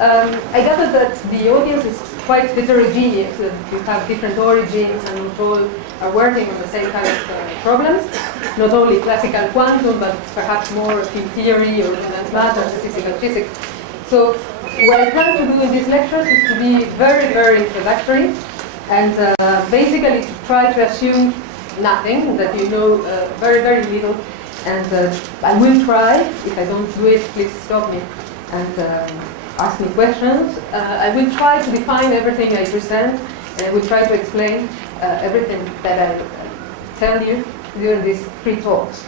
I gather that the audience is quite heterogeneous, that you have different origins and not all are working on the same kind of problems, not only classical quantum, but perhaps more field theory or condensed matter, statistical physics. So what I plan to do in these lectures is to be very, very introductory and basically to try to assume nothing, that you know very, very little. And I will try, if I don't do it, please stop me and ask me questions. I will try to define everything I present, and I will try to explain everything that I tell you during these 3 talks.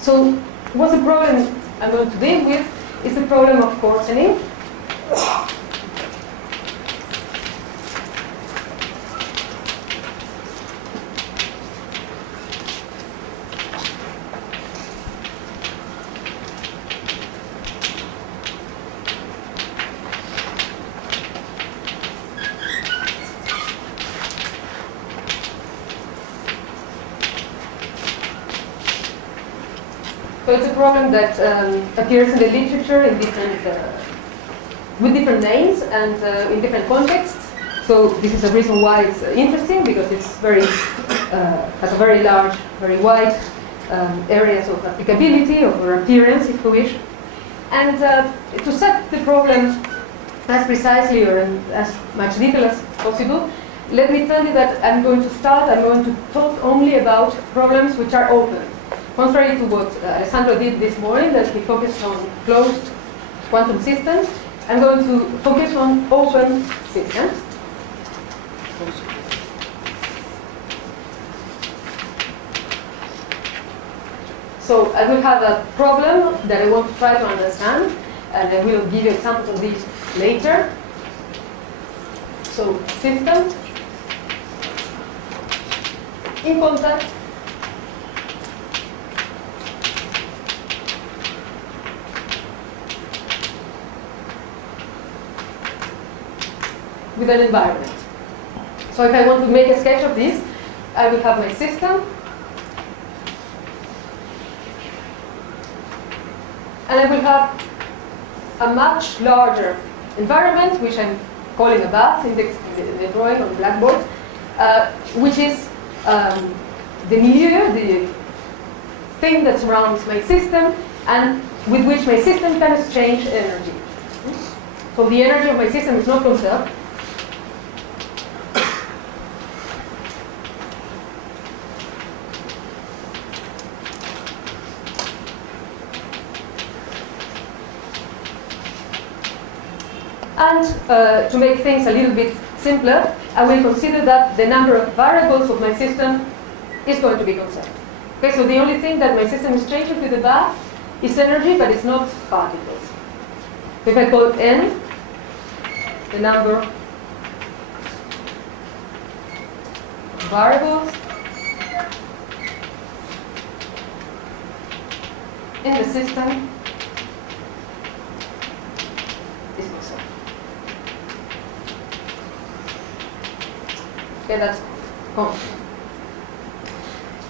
So what's the problem I'm going to deal with is the problem of coarsening. So it's a problem that appears in the literature in different, with different names and in different contexts. So this is the reason why it's interesting, because it's very has a very large, very wide areas of applicability or appearance, if you wish. And to set the problem as precisely or in as much detail as possible, let me tell you that I'm going to talk only about problems which are open. Contrary to what Alessandro did this morning, that he focused on closed quantum systems, I'm going to focus on open systems. So I will have a problem that I want to try to understand, and I will give you examples of these later. So system in contact with an environment. So if I want to make a sketch of this, I will have my system, and I will have a much larger environment, which I'm calling a bath in the drawing on the blackboard, which is the milieu, the thing that surrounds my system, and with which my system can exchange energy. So the energy of my system is not conserved. And to make things a little bit simpler, I will consider that the number of variables of my system is going to be conserved. Okay, so the only thing that my system is changing with the bath is energy, but it's not particles. So if I call n the number of variables in the system is conserved. Okay, that's constant.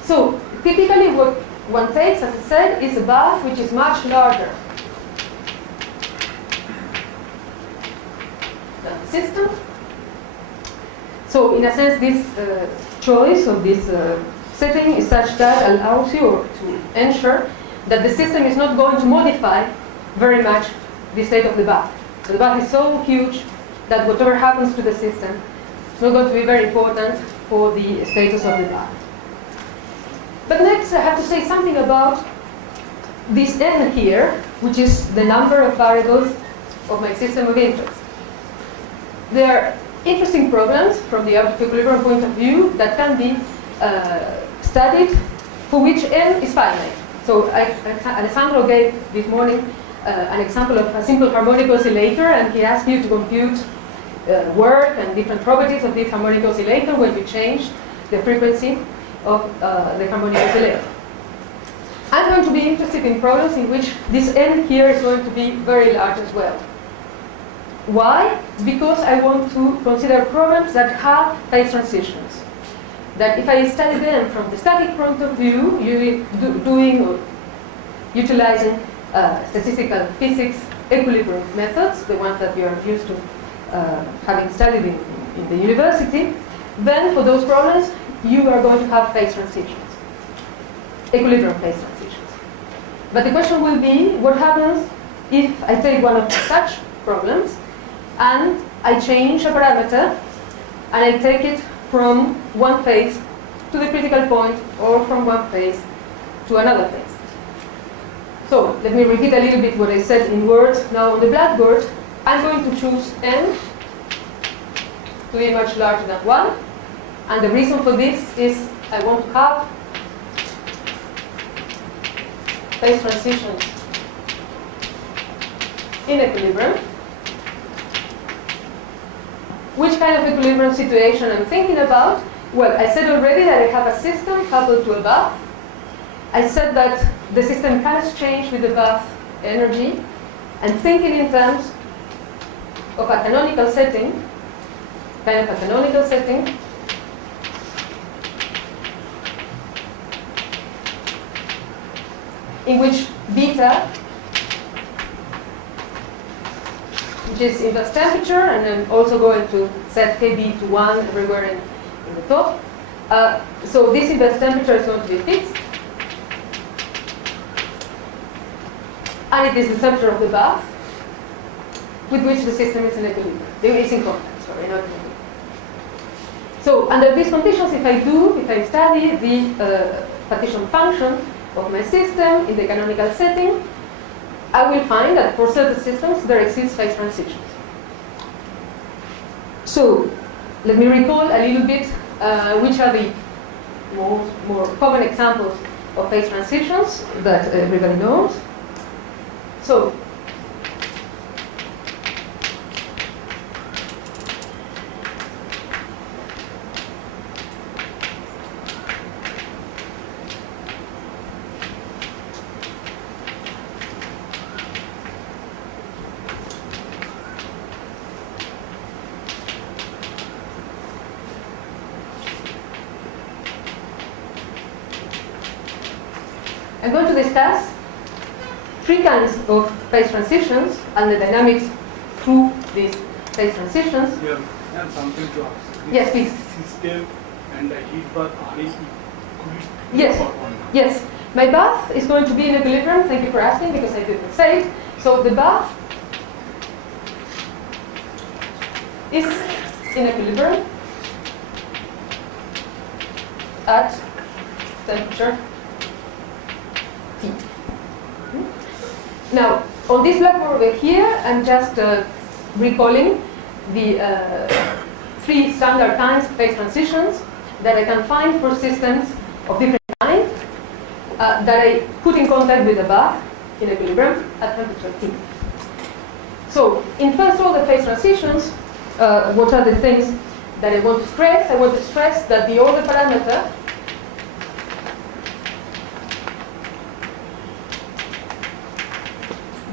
So typically what one takes, as I said, is a bath which is much larger than the system. So in a sense, this choice of this setting is such that allows you to ensure that the system is not going to modify very much the state of the bath. So the bath is so huge that whatever happens to the system is not going to be very important for the status of the bath. But next, I have to say something about this n here, which is the number of variables of my system of interest. There are interesting problems from the out-of-equilibrium point of view that can be studied, for which n is finite. So Alessandro gave this morning an example of a simple harmonic oscillator, and he asked you to compute work and different properties of this harmonic oscillator when you change the frequency of the harmonic oscillator. I'm going to be interested in problems in which this n here is going to be very large as well. Why? Because I want to consider problems that have phase transitions. That if I study them from the static point of view, doing or utilizing statistical physics equilibrium methods, the ones that you are used to having studied in the university, then for those problems, you are going to have phase transitions, equilibrium phase transitions. But the question will be, what happens if I take one of such problems and I change a parameter and I take it from one phase to the critical point or from one phase to another phase. So let me repeat a little bit what I said in words now on the blackboard. I'm going to choose n to be much larger than 1. And the reason for this is I want to have phase transitions in equilibrium. Which kind of equilibrium situation I'm thinking about? Well, I said already that I have a system coupled to a bath. I said that the system can exchange with the bath energy, and thinking in terms of a canonical setting, kind of a canonical setting, in which beta, which is inverse temperature, and I'm also going to set Kb to 1 everywhere in the top. So this inverse temperature is going to be fixed. And it is the temperature of the bath with which the system is in equilibrium. It's in contact, sorry, not in equilibrium. So under these conditions, if I study the partition function of my system in the canonical setting, I will find that for certain systems there exists phase transitions. So let me recall a little bit which are the more common examples of phase transitions that everybody knows. So I'm going to discuss 3 kinds of phase transitions and the dynamics through these phase transitions. Yeah, I have something to ask. Yes, please. System and the heat bath are equal. Yes. Yes. My bath is going to be in equilibrium. Thank you for asking, because I didn't say it. So the bath is in equilibrium at temperature T. Now, on this blackboard over here, I'm just recalling the 3 standard kinds of phase transitions that I can find for systems of different kinds that I put in contact with the bath in equilibrium at temperature T. So, in first order phase transitions, what are the things that I want to stress? I want to stress that the order parameter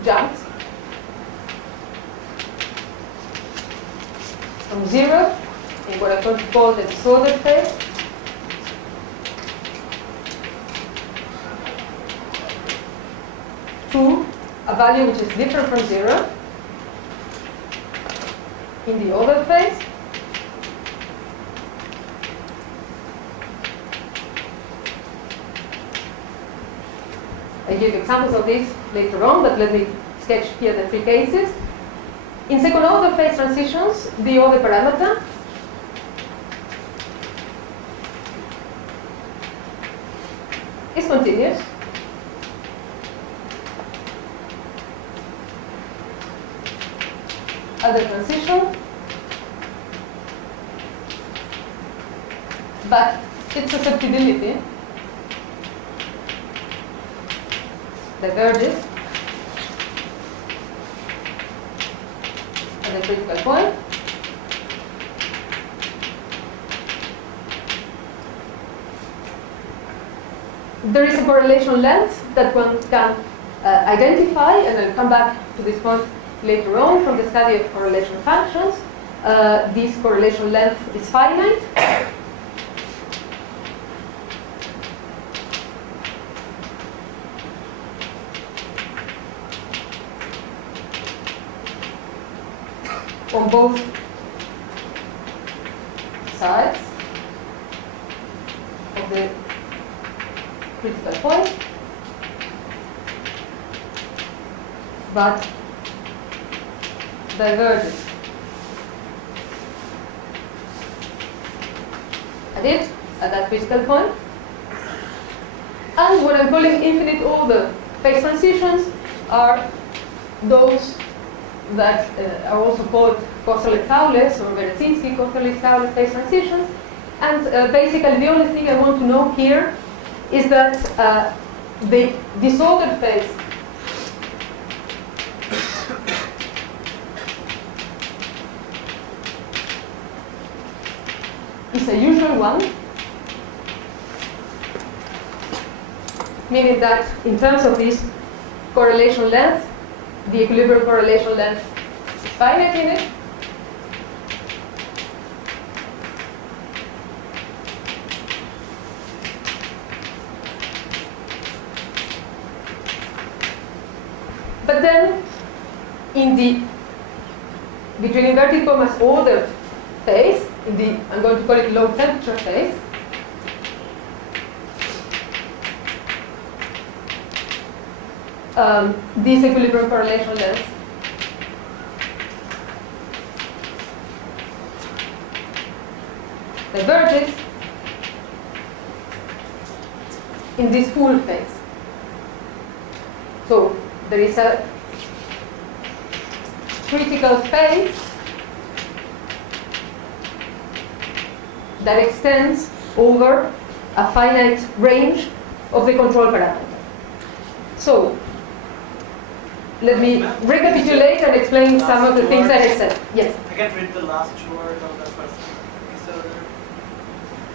jumps from 0 in what I'm going to call the disordered phase to a value which is different from 0 in the ordered phase. I give examples of this later on, but let me sketch here the 3 cases. In second order phase transitions, the order parameter is continuous. At the transition, but its susceptibility diverges at the critical point. There is a correlation length that one can identify, and I'll come back to this point later on from the study of correlation functions. This correlation length is finite. on both sides of the critical point, but diverges at that critical point. And what I'm calling infinite order phase transitions are those that are also called Coarsening-Fowler's or Leticia-Cugliandolo phase transitions. And basically the only thing I want to know here is that the disordered phase is a usual one, meaning that in terms of this correlation length, the equilibrium correlation length is finite in it. But then, in the between inverted commas ordered phase, in the I'm going to call it low temperature phase, this equilibrium correlation length diverges in this full phase. So there is a critical phase that extends over a finite range of the control parameter. So let me recapitulate and explain some of the things that I said. Yes? I can read the last word of the first disorder.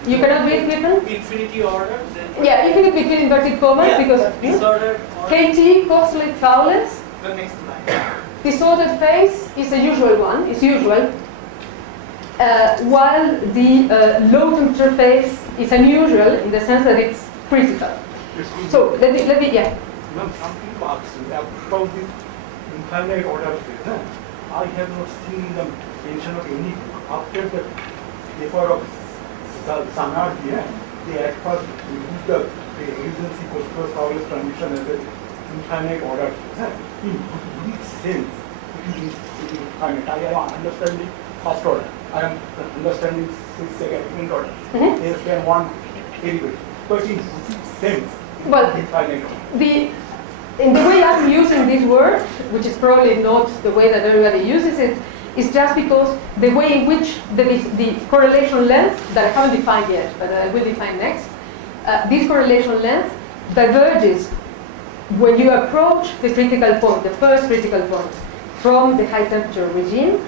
You cannot read given? Infinity order? Yeah, infinite between inverted commas, because disorder KT Coarsening-Fowler's. The next line. Disordered phase is a usual one, is usual, while the low temperature phase is unusual in the sense that it's critical. So let me, yeah. Now, some people ask about this infinite order phase. I have not seen the mention of any after the paper of Sanardi. They at first use the agency Coarsening-Fowler's condition as an infinite order phase. In which sense it is infinite? I am understanding first order. I am understanding second order. Less than one derivative. But in which sense? Well, in the way I'm using this word, which is probably not the way that everybody uses it, is just because the way in which the correlation length, that I haven't defined yet, but I will define next, this correlation length diverges when you approach the critical point, the first critical point, from the high temperature regime.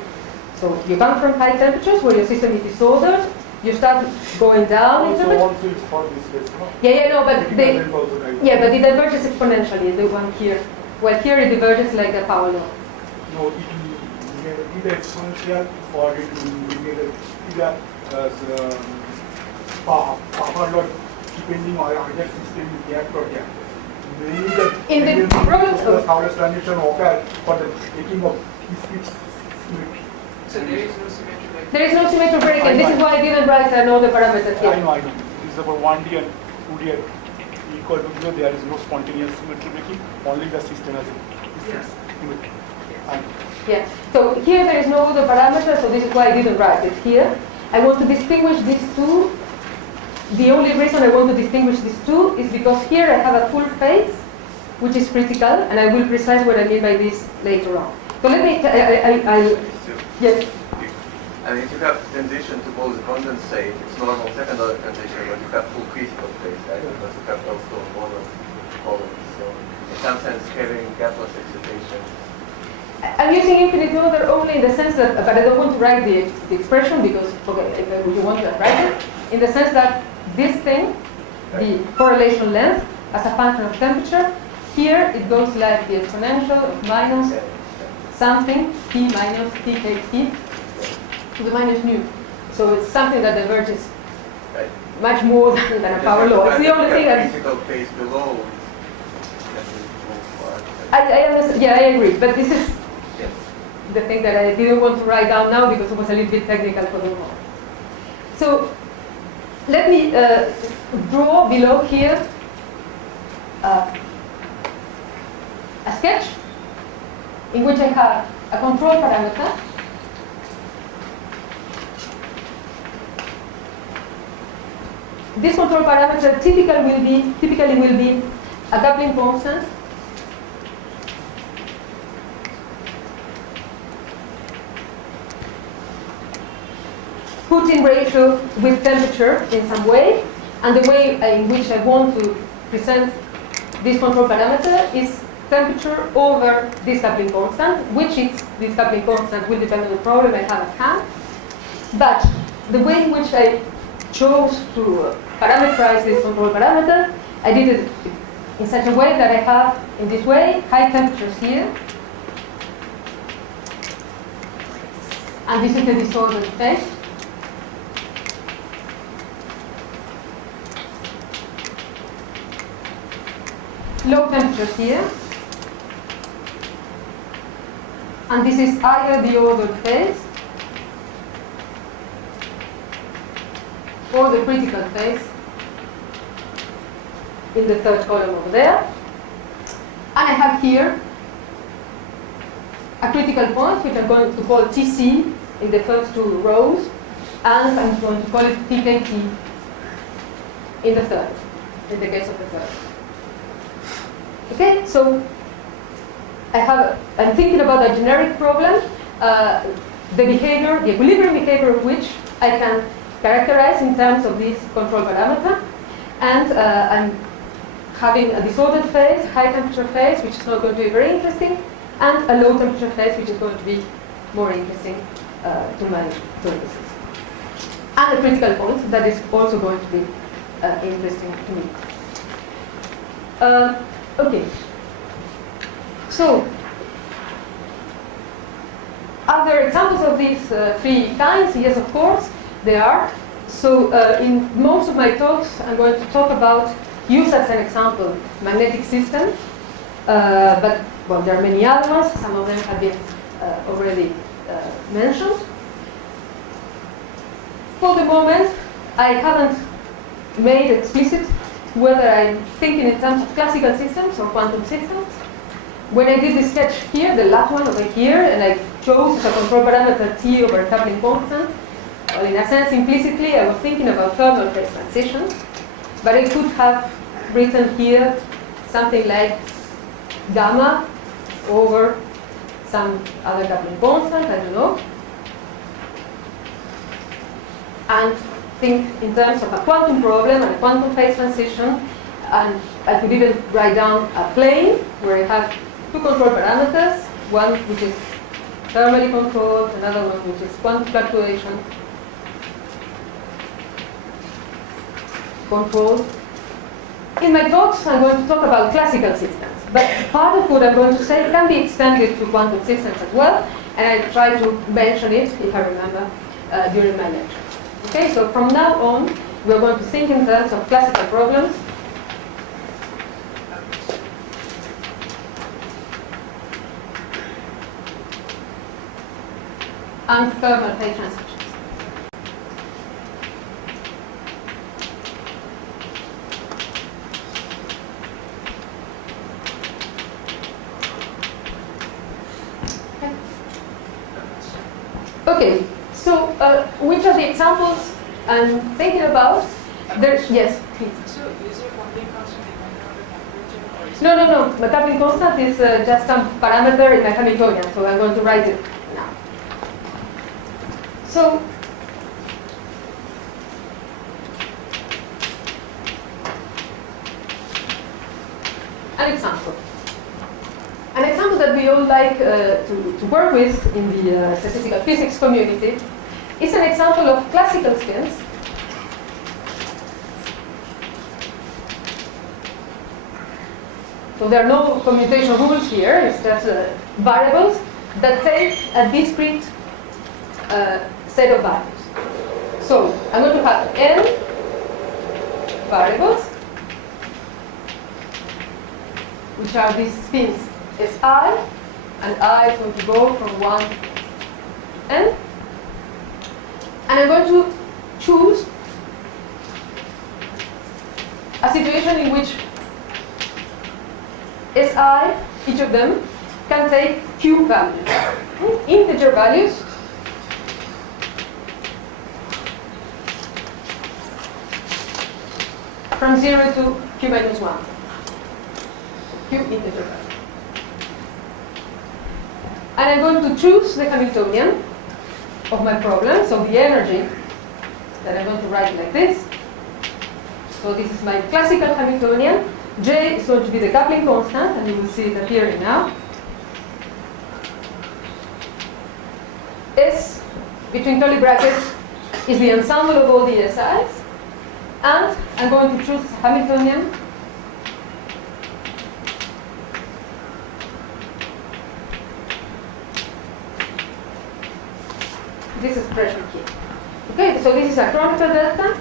So you come from high temperatures where your system is disordered, you start going down. Also it's for this case, no? But it diverges exponentially, the one here. Well, here it diverges like a power law. No, it will be exponential or it will be power law depending on other system you react or react. In the problem the Fowler's transition occur for the taking of this symmetry. So there is no symmetry. There is no symmetry break, and this is why I didn't write another parameter here. I know. This is about 1D and 2D equal to 0. There is no spontaneous symmetry breaking. Only the system has symmetry. Yeah. So here there is no other parameter, so this is why I didn't write it here. I want to distinguish these two. The only reason I want to distinguish these two is because here I have a full phase, which is critical, and I will precise what I mean by this later on. So let me, yes? I mean, if you have transition to both condensate, it's normal second order transition, but you have full critical phase, right? Because you have also mono columns. So in some sense, having gapless excitation. I'm using infinite order only in the sense that, but I don't want to write the expression because, okay, if you want to write it, in the sense that this thing, the correlation length, as a function of temperature, here it goes like the exponential of minus something, t minus tkt, to the minus mu. So it's something that diverges much more than a power law. It's the only thing that... Critical phase below. I understand, yeah, I agree, but this is... Yes. the thing that I didn't want to write down now because it was a little bit technical for the moment. So let me draw below here a sketch in which I have a control parameter this control parameter typically will be a doubling constant put in ratio with temperature in some way, and the way in which I want to present this control parameter is temperature over this doubling constant, which is this doubling constant will depend on the problem I have at hand. But the way in which I chose to parameterize this control parameter, I did it in such a way that I have, in this way, high temperatures here. And this is the disordered phase. Low temperatures here. And this is either the ordered phase or the critical phase in the third column over there. And I have here a critical point, which I'm going to call TC in the first two rows, and I'm going to call it TKT in the third, in the case of the third. Okay, so I'm thinking about a generic problem, the behavior, the equilibrium behavior of which I can characterize in terms of this control parameter, and I'm having a disordered phase, high temperature phase, which is not going to be very interesting, and a low temperature phase, which is going to be more interesting to my purposes. And a critical point that is also going to be interesting to me. Okay. So, are there examples of these three kinds? Yes, of course, there are. So, in most of my talks, I'm going to talk about, use as an example, magnetic systems. But, well, there are many other ones. Some of them have been already mentioned. For the moment, I haven't made explicit whether I'm thinking in terms of classical systems or quantum systems. When I did this sketch here, the last one over here, and I chose as a control parameter T over coupling constant, well, in a sense, implicitly, I was thinking about thermal phase transitions, but I could have written here something like gamma over some other coupling constant, I don't know, and think in terms of a quantum problem and a quantum phase transition, and I could even write down a plane where I have two control parameters, one which is thermally controlled, another one which is quantum fluctuation controlled. In my talks, I'm going to talk about classical systems, but part of what I'm going to say can be extended to quantum systems as well, and I try to mention it, if I remember, during my lecture. Okay, so from now on, we're going to think in terms of classical problems. And thermal phase transitions. Okay, so which are the examples I'm thinking about? Yes, please. So is your coupling constant dependent on the temperature, or is No. My coupling constant is just some parameter in my Hamiltonian, so I'm going to write it now. So, an example. An example that we all like to work with in the statistical physics community is an example of classical spins. So there are no commutation rules here, it's just variables that take a discrete set of values. So I'm going to have n variables, which are these spins Si, and I is going to go from 1 to n. And I'm going to choose a situation in which Si, each of them, can take q values, integer values, from 0 to q minus 1. Q integer value. And I'm going to choose the Hamiltonian of my problem, so the energy that I'm going to write like this. So this is my classical Hamiltonian. J is going to be the coupling constant, and you will see it appearing now. S, between curly brackets, is the ensemble of all the SIs. And I'm going to choose Hamiltonian this expression here. Okay, so this is a Kronecker delta.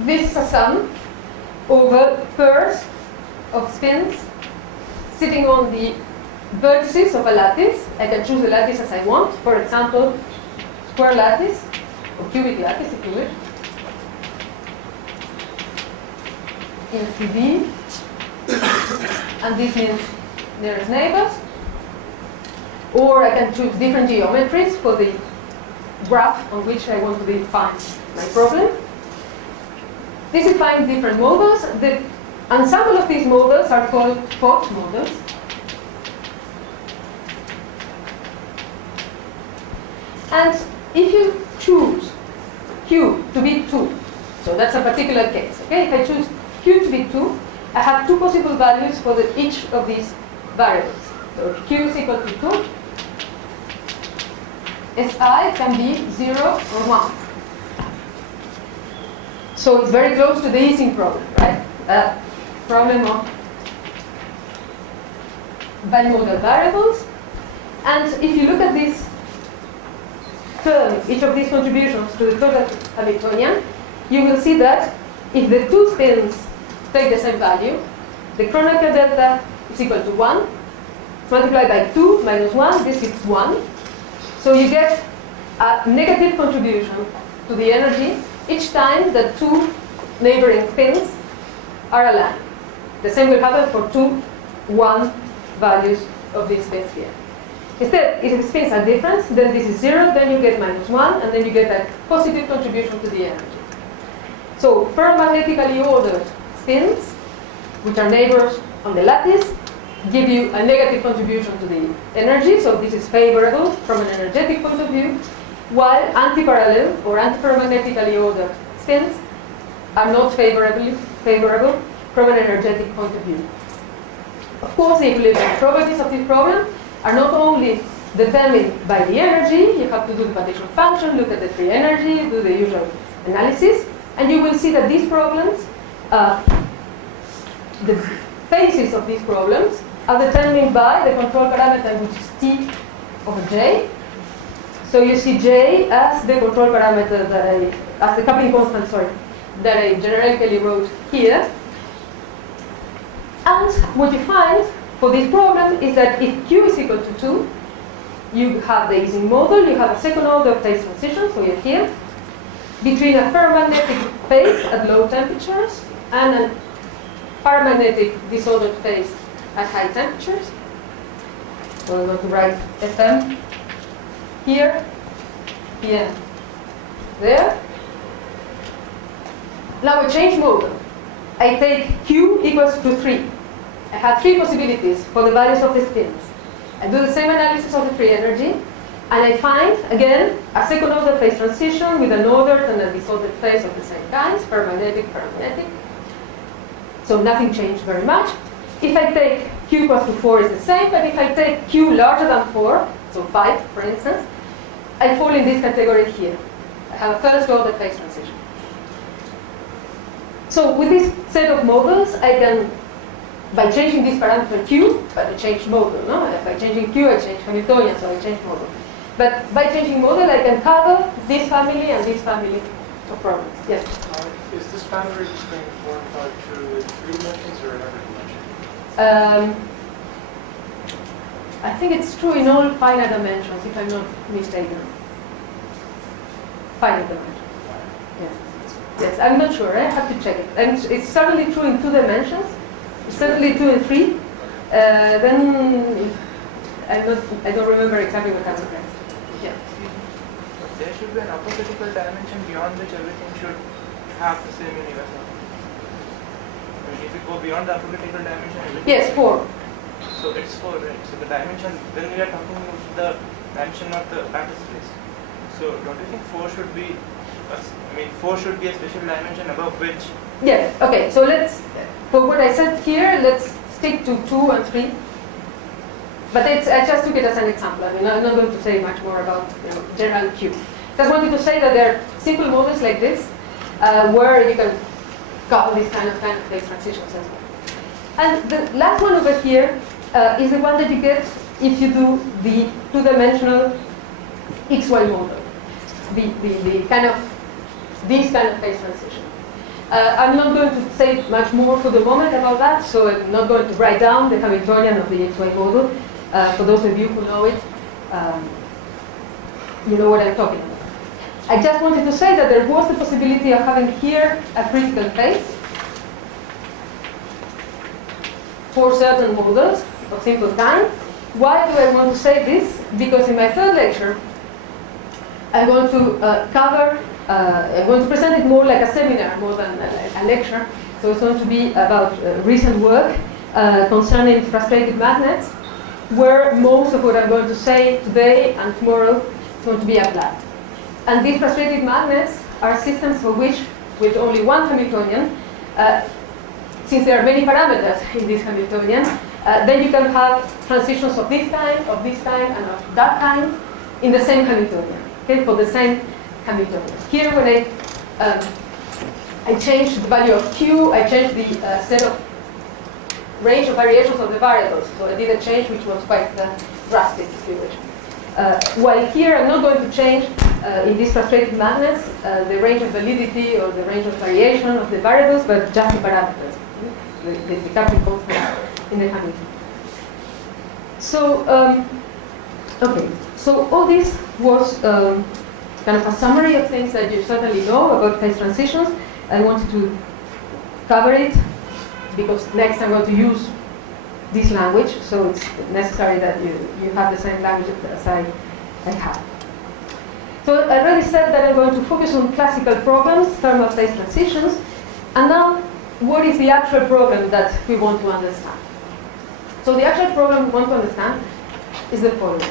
This is a sum over pairs of spins sitting on the vertices of a lattice. I can choose the lattice as I want. For example, square lattice or cubic lattice if you wish. In 3D. And this means nearest neighbors. Or I can choose different geometries for the graph on which I want to define my problem. This defines different models. The ensemble of these models are called cohort models. And if you choose Q to be 2, so that's a particular case, okay? If I choose Q to be 2, I have two possible values for each of these variables. So if Q is equal to 2, Si can be 0 or 1. So it's very close to the Ising problem, right? Problem of bimodal variables. And if you look at this term, each of these contributions to the total Hamiltonian, you will see that if the two spins take the same value, the Kronecker delta is equal to 1. Multiplied by 2 minus 1, this is 1. So you get a negative contribution to the energy each time that two neighboring spins are aligned. The same will happen for 2, 1 values of these spins here. Instead, if the spins are different, then this is 0, then you get minus 1, and then you get a positive contribution to the energy. So ferromagnetically ordered spins, which are neighbors on the lattice, give you a negative contribution to the energy, so this is favorable from an energetic point of view, while antiparallel or antiferromagnetically ordered spins are not favorable from an energetic point of view. Of course, the equilibrium properties of this problem are not only determined by the energy. You have to do the partition function, look at the free energy, do the usual analysis, and you will see that these problems, the phases of these problems are determined by the control parameter, which is T over J. So you see J as the control parameter as the coupling constant, that I generically wrote here. And what you find for this problem is that if Q is equal to 2, you have the Ising model, you have a second order phase transition, so you're here, between a ferromagnetic phase at low temperatures and a paramagnetic disordered phase at high temperatures. So I'm going to write Fm here, here, there. Now I change model. I take Q equals to 3. I have 3 possibilities for the values of the spins. I do the same analysis of the free energy, and I find, again, a second order phase transition with an ordered and a disordered phase of the same kinds, paramagnetic, paramagnetic. So nothing changed very much. If I take Q equals to 4 is the same, but if I take Q larger than 4, so 5, for instance, I fall in this category here. I have a first order phase transition. So with this set of models, I can, by changing this parameter Q, but I change model, no? By changing Q, I change Hamiltonian, so I change model. But by changing model, I can cover this family and this family of problems. Yes? Is this boundary between 4 and 5 true in 3 dimensions or in every dimension? I think it's true in all finite dimensions, if I'm not mistaken. Finite dimensions. Yes. Yes, I'm not sure. I have to check it. And it's certainly true in 2 dimensions. It's certainly true in 3. Then I don't remember exactly what happened next. Yeah. There should be an upper critical dimension beyond which everything should have the same universal. I mean, if you go beyond the upper critical dimension, Yes, 4. So it's 4, right? So the dimension, then we are talking about the dimension of the lattice space. So don't you think 4 should be, 4 should be a special dimension above which? Yes. Okay. So for what I said here, let's stick to 2 and 3. But I just took it as an example. I mean, I'm not going to say much more about general Q. Just wanted to say that there are simple moments like this where you can call these kind of phase transitions as well. And the last one over here is the one that you get if you do the 2-dimensional XY model. The kind of this kind of phase transition. I'm not going to say much more for the moment about that, so I'm not going to write down the Hamiltonian of the XY model. For those of you who know it, you know what I'm talking about. I just wanted to say that there was the possibility of having here a critical phase for certain models of simple time. Why do I want to say this? Because in my third lecture, I'm going to I'm going to present it more like a seminar more than a lecture. So it's going to be about recent work concerning frustrated magnets, where most of what I'm going to say today and tomorrow is going to be applied. And these frustrated magnets are systems for which, with only one Hamiltonian, since there are many parameters in this Hamiltonian, then you can have transitions of this kind, and of that kind in the same Hamiltonian, okay, for the same Hamiltonian. Here, when I changed the value of Q, I changed the set of range of variations of the variables. So I did a change which was quite drastic, if you wish. While here, I'm not going to change in these frustrated magnets the range of validity or the range of variation of the variables, but just the parameters, the coupling constant in the Hamiltonian. So, okay. So all this was kind of a summary of things that you certainly know about phase transitions. I wanted to cover it because next I'm going to use this language, so it's necessary that you have the same language as I have. So I already said that I'm going to focus on classical programs, thermal phase transitions, and now what is the actual program that we want to understand? So the actual program we want to understand is the following.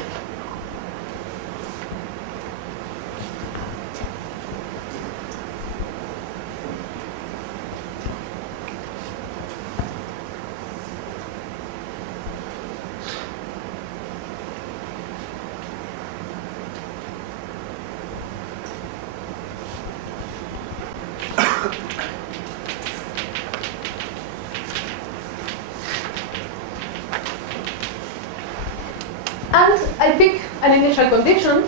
And I pick an initial condition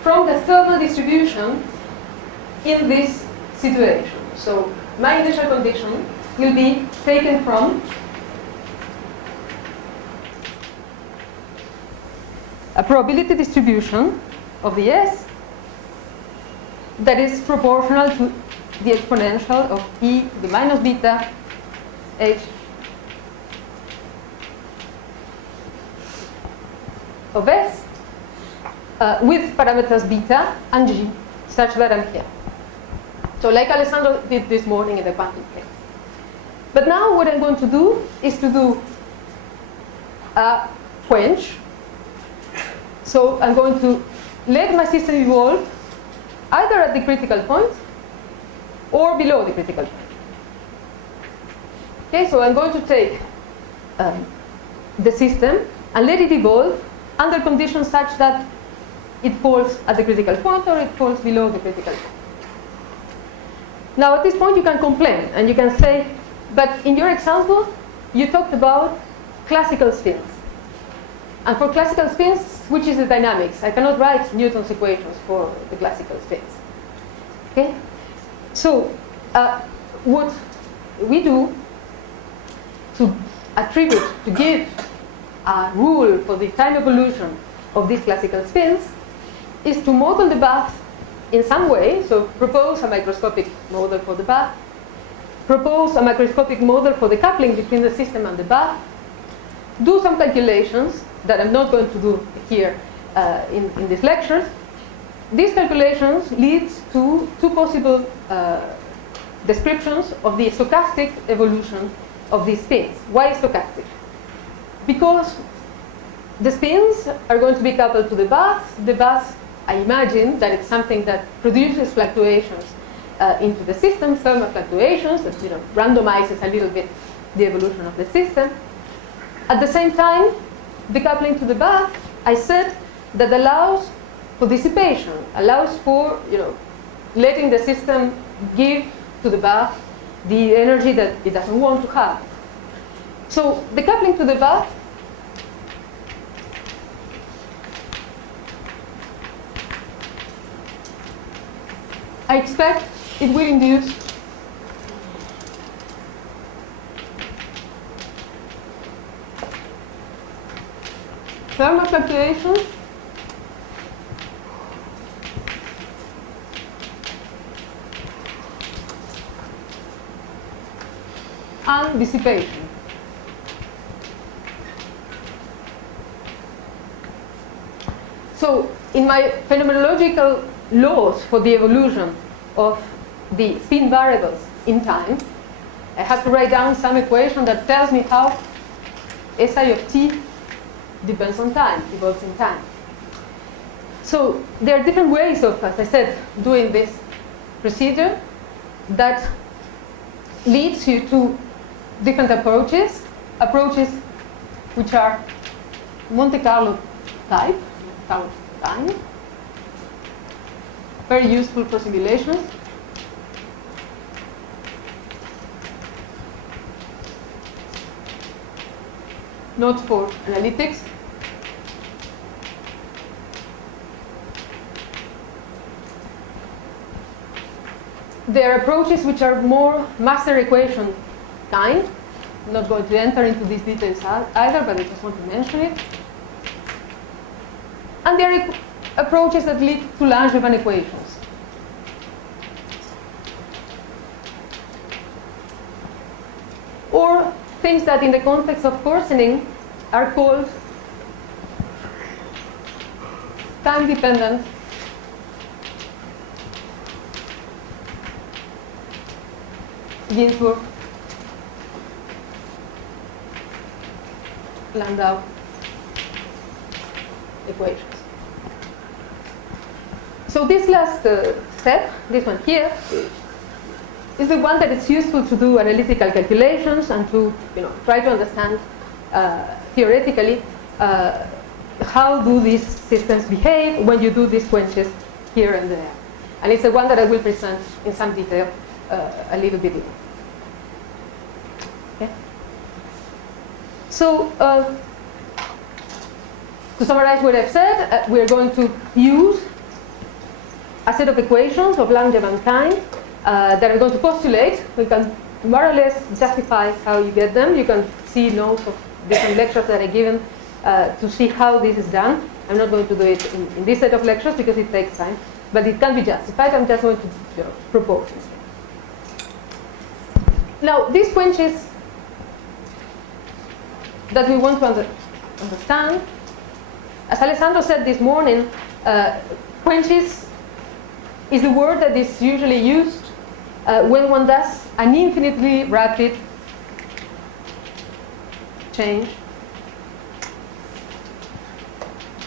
from the thermal distribution in this situation. So my initial condition will be taken from a probability distribution of the S that is proportional to the exponential of e to the minus beta h of S with parameters beta and g such that I'm here. So like Alessandro did this morning in the quantum case. But now what I'm going to do is to do a quench. So I'm going to let my system evolve either at the critical point or below the critical point. Okay, so I'm going to take the system and let it evolve under conditions such that it falls at the critical point or it falls below the critical point. Now at this point you can complain and you can say, but in your example you talked about classical spins. And for classical spins, which is the dynamics? I cannot write Newton's equations for the classical spins. Okay? So what we do to attribute, to give a rule for the time evolution of these classical spins is to model the bath in some way. So propose a microscopic model for the bath, propose a microscopic model for the coupling between the system and the bath, do some calculations that I'm not going to do here in these lectures. These calculations lead to two possible descriptions of the stochastic evolution of these spins. Why stochastic? Because the spins are going to be coupled to the bath. The bath, I imagine that it's something that produces fluctuations into the system, thermal fluctuations that randomizes a little bit the evolution of the system. At the same time, the coupling to the bath, I said, that allows for dissipation, allows for letting the system give to the bath the energy that it doesn't want to have. So the coupling to the bath I expect it will induce thermal fluctuations and dissipation. So in my phenomenological laws for the evolution of the spin variables in time, I have to write down some equation that tells me how SI of t depends on time, evolves in time. So there are different ways of, as I said, doing this procedure that leads you to different approaches which are Monte Carlo type, time, very useful for simulations. Not for analytics. There are approaches which are more master equation kind. I'm not going to enter into these details either, but I just want to mention it. And there are approaches that lead to Langevin equations. Or things that in the context of coarsening are called time-dependent Gainsbourg-Landau equations. So this last step, this one here, is the one that it's useful to do analytical calculations and to try to understand theoretically how do these systems behave when you do these quenches here and there. And it's the one that I will present in some detail a little bit later. Okay? So to summarize what I've said, we're going to use a set of equations of Langevin kind that are going to postulate. We can more or less justify how you get them. You can see notes of different lectures that I've given to see how this is done. I'm not going to do it in this set of lectures because it takes time, but it can be justified. I'm just going to propose this. Now, these quenches that we want to understand, as Alessandro said this morning, quenches is the word that is usually used when one does an infinitely rapid change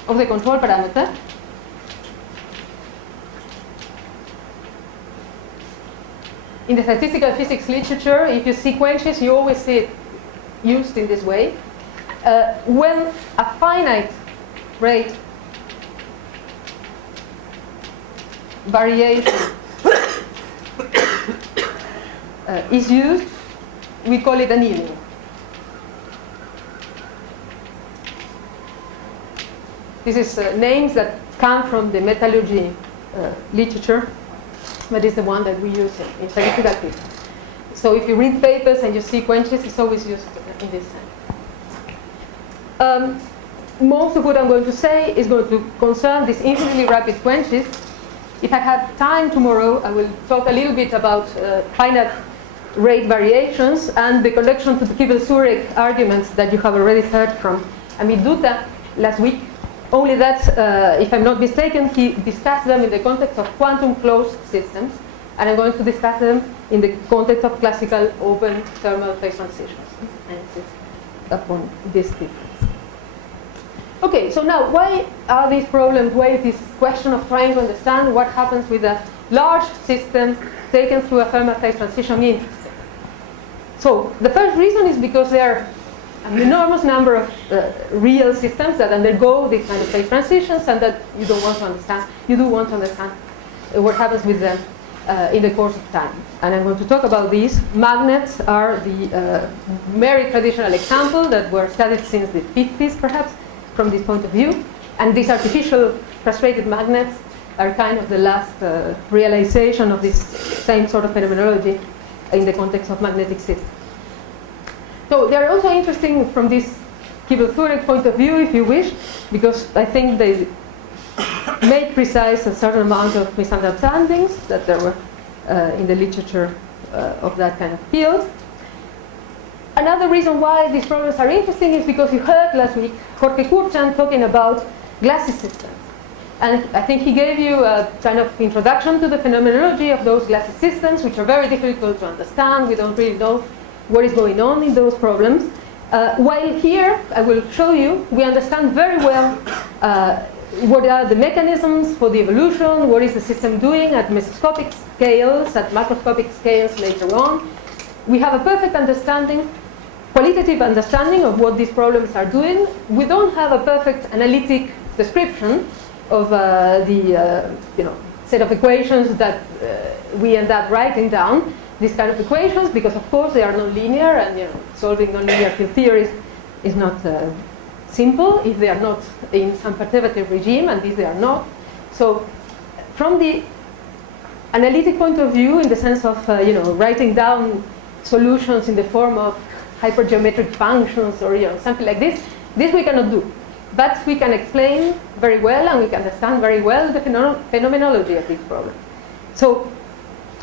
of the control parameter. In the statistical physics literature, if you see quenches, you always see it used in this way. When a finite rate variation is used, we call it annealing. This is names that come from the metallurgy literature. but it's the one that we use in statistical physics. So if you read papers and you see quenches, it's always used in this sense. Most of what I'm going to say is going to concern these infinitely rapid quenches. If I have time tomorrow, I will talk a little bit about finite rate variations and the connection to the Kibble-Surek arguments that you have already heard from Amit Dutta last week. Only that, if I'm not mistaken, he discussed them in the context of quantum closed systems, and I'm going to discuss them in the context of classical open thermal phase transitions. And it's upon this difference. Okay, so now why are these problems? Why is this question of trying to understand what happens with a large system taken through a thermal phase transition interesting? So the first reason is because there are an enormous number of real systems that undergo these kind of phase transitions, and that you don't want to understand. You do want to understand what happens with them in the course of time. And I'm going to talk about these. Magnets are the very traditional example that were studied since the 50s, perhaps, from this point of view. And these artificial frustrated magnets are kind of the last realization of this same sort of phenomenology in the context of magnetic systems. So they are also interesting from this Kibble-Surek point of view, if you wish, because I think they make precise a certain amount of misunderstandings that there were in the literature of that kind of field. Another reason why these problems are interesting is because you heard last week Jorge Kurchan talking about glassy systems. And I think he gave you a kind of introduction to the phenomenology of those glassy systems, which are very difficult to understand. We don't really know what is going on in those problems. While here, I will show you, we understand very well what are the mechanisms for the evolution, what is the system doing at mesoscopic scales, at macroscopic scales later on. We have a perfect understanding, qualitative understanding of what these problems are doing. We don't have a perfect analytic description of the set of equations that we end up writing down. These kind of equations, because of course they are non-linear, and solving non-linear field theories is not simple if they are not in some perturbative regime, and these they are not. So, from the analytic point of view, in the sense of writing down solutions in the form of hypergeometric functions or something like this we cannot do. But we can explain very well, and we can understand very well the phenomenology of this problem. So,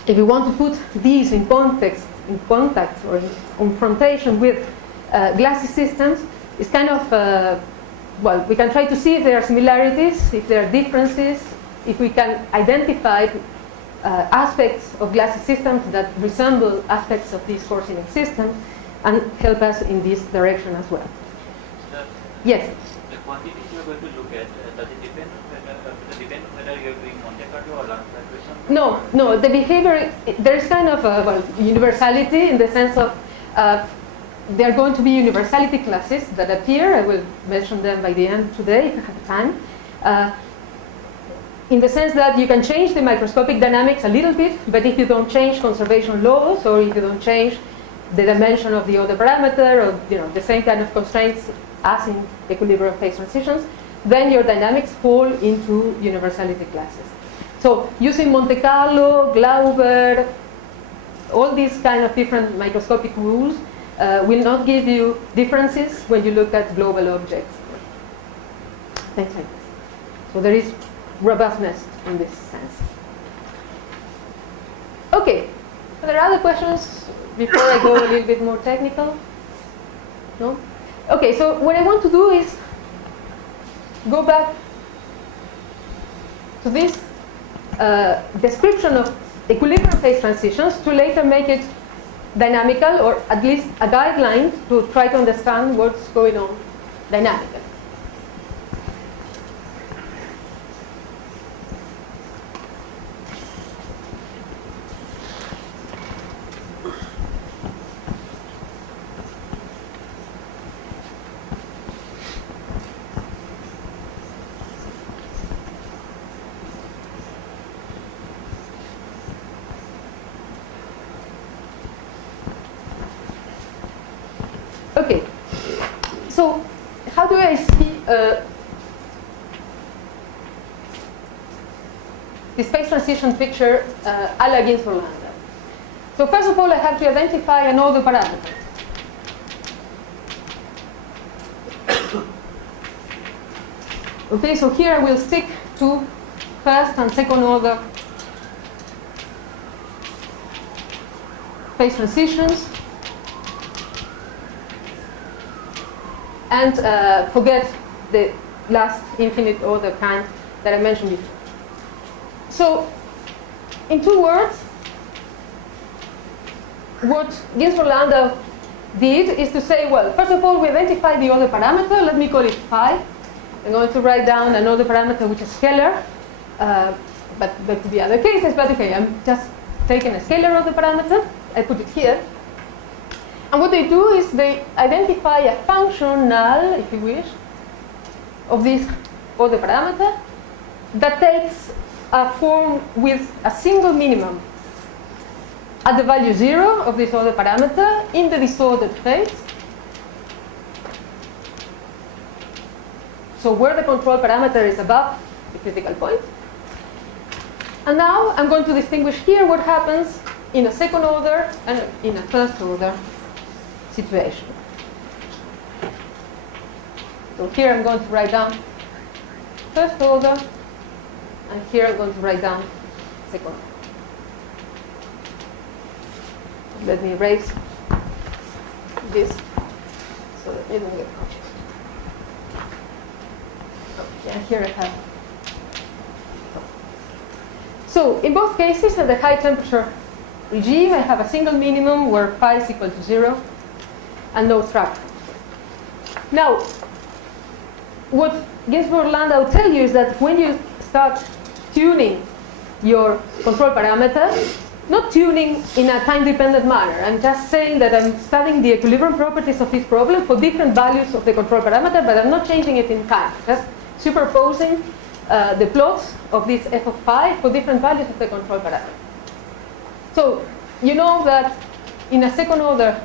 if you want to put these in context, in contact, or in confrontation with glassy systems, it's kind of, we can try to see if there are similarities, if there are differences, if we can identify aspects of glassy systems that resemble aspects of these Coarsening systems, and help us in this direction as well. Yes? The quantities you are going to look at, does it depend on whether you are doing Monte Carlo or Lambda equation? No, the behavior, there is kind of a universality in the sense of there are going to be universality classes that appear. I will mention them by the end today if I have time. In the sense that you can change the microscopic dynamics a little bit, but if you don't change conservation laws, or if you don't change the dimension of the other parameter, or the same kind of constraints as in equilibrium phase transitions, then your dynamics fall into universality classes. So using Monte Carlo, Glauber, all these kind of different microscopic rules will not give you differences when you look at global objects. Things like this. So there is robustness in this sense. Okay, are there other questions before I go a little bit more technical? No? Okay, so what I want to do is go back to this description of equilibrium phase transitions to later make it dynamical, or at least a guideline to try to understand what's going on dynamically. Okay, so how do I see this phase transition picture a la Ginsburg-Landau. So first of all, I have to identify an order parameter. Okay, so here I will stick to first and second order phase transitions and forget the last infinite order kind that I mentioned before. So, in 2 words, what Ginsburg-Landau did is to say, well, first of all, we identify the order parameter. Let me call it phi. I'm going to write down another parameter which is scalar, but there could be other cases, but okay, I'm just taking a scalar order parameter. I put it here. And what they do is they identify a function null, if you wish, of this order parameter that takes a form with a single minimum at the value 0 of this order parameter in the disordered phase. So where the control parameter is above the critical point. And now I'm going to distinguish here what happens in a second order and in a first order situation. So here I'm going to write down first order, and here I'm going to write down second order. Let me erase this so that you don't get confused. Okay, and here I have. So in both cases, at the high temperature regime, I have a single minimum where phi is equal to 0 and no structure. Now, what Ginsburg-Landau tell you is that when you start tuning your control parameter, not tuning in a time-dependent manner, I'm just saying that I'm studying the equilibrium properties of this problem for different values of the control parameter, but I'm not changing it in time, just superposing the plots of this f of phi for different values of the control parameter. So you know that in a second order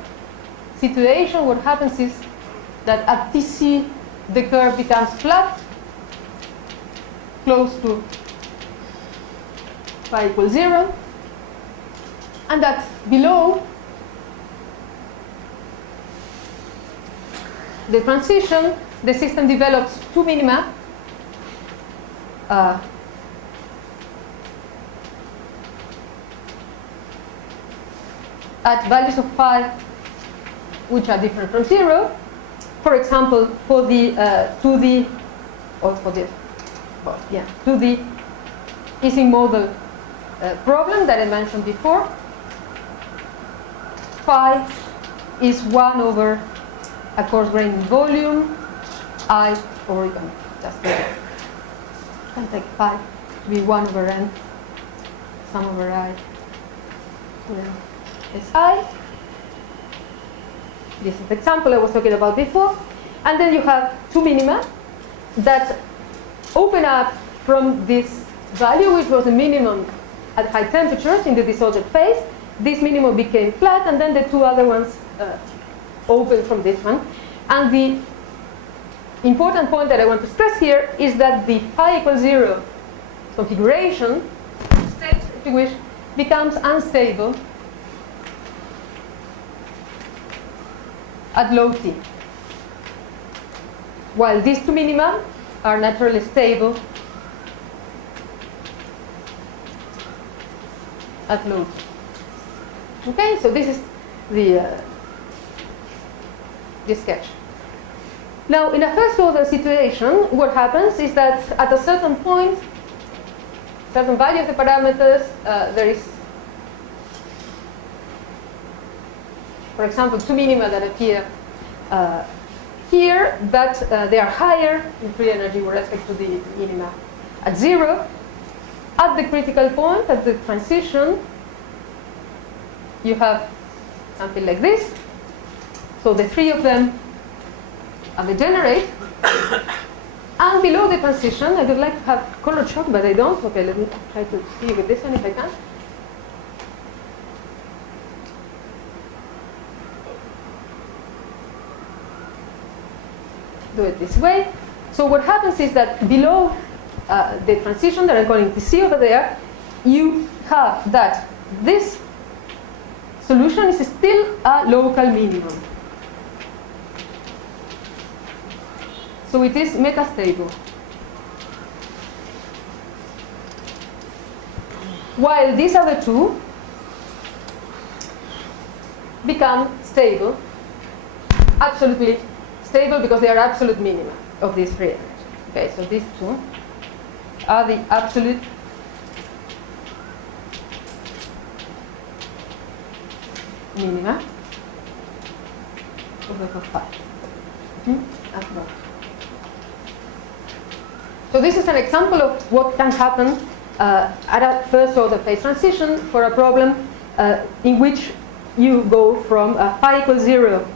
situation, what happens is that at Tc the curve becomes flat, close to phi equals 0, and that below the transition, the system develops 2 minima at values of phi which are different from 0. For example, for the 2D or for the 2D Ising model problem that I mentioned before, phi is 1 over a coarse grain volume, I, or you can just take phi to be 1 over n, sum over I, Si. This is the example I was talking about before. And then you have 2 minima that open up from this value, which was a minimum at high temperatures in the disordered phase. This minimum became flat, and then the 2 other ones open from this one. And the important point that I want to stress here is that the phi equals 0 configuration, state, if you wish, becomes unstable at low T, while these 2 minima are naturally stable at low T. Okay, so this is the sketch. Now, in a first order situation, what happens is that at a certain point, certain value of the parameters, there is, for example, 2 minima that appear here, but they are higher in free energy with respect to the minima at 0. At the critical point, at the transition, you have something like this. So the 3 of them degenerate. And below the transition, I would like to have color shock, but I don't. Okay, let me try to see with this one if I can. Do it this way. So what happens is that below the transition that I'm calling TC over there, you have that this solution is still a local minimum. So it is metastable. While these other two become stable, absolutely stable, because they are absolute minima of this free energy. Okay, so these two are the absolute minima of the phi. So this is an example of what can happen at a first order phase transition for a problem in which you go from a phi equals 0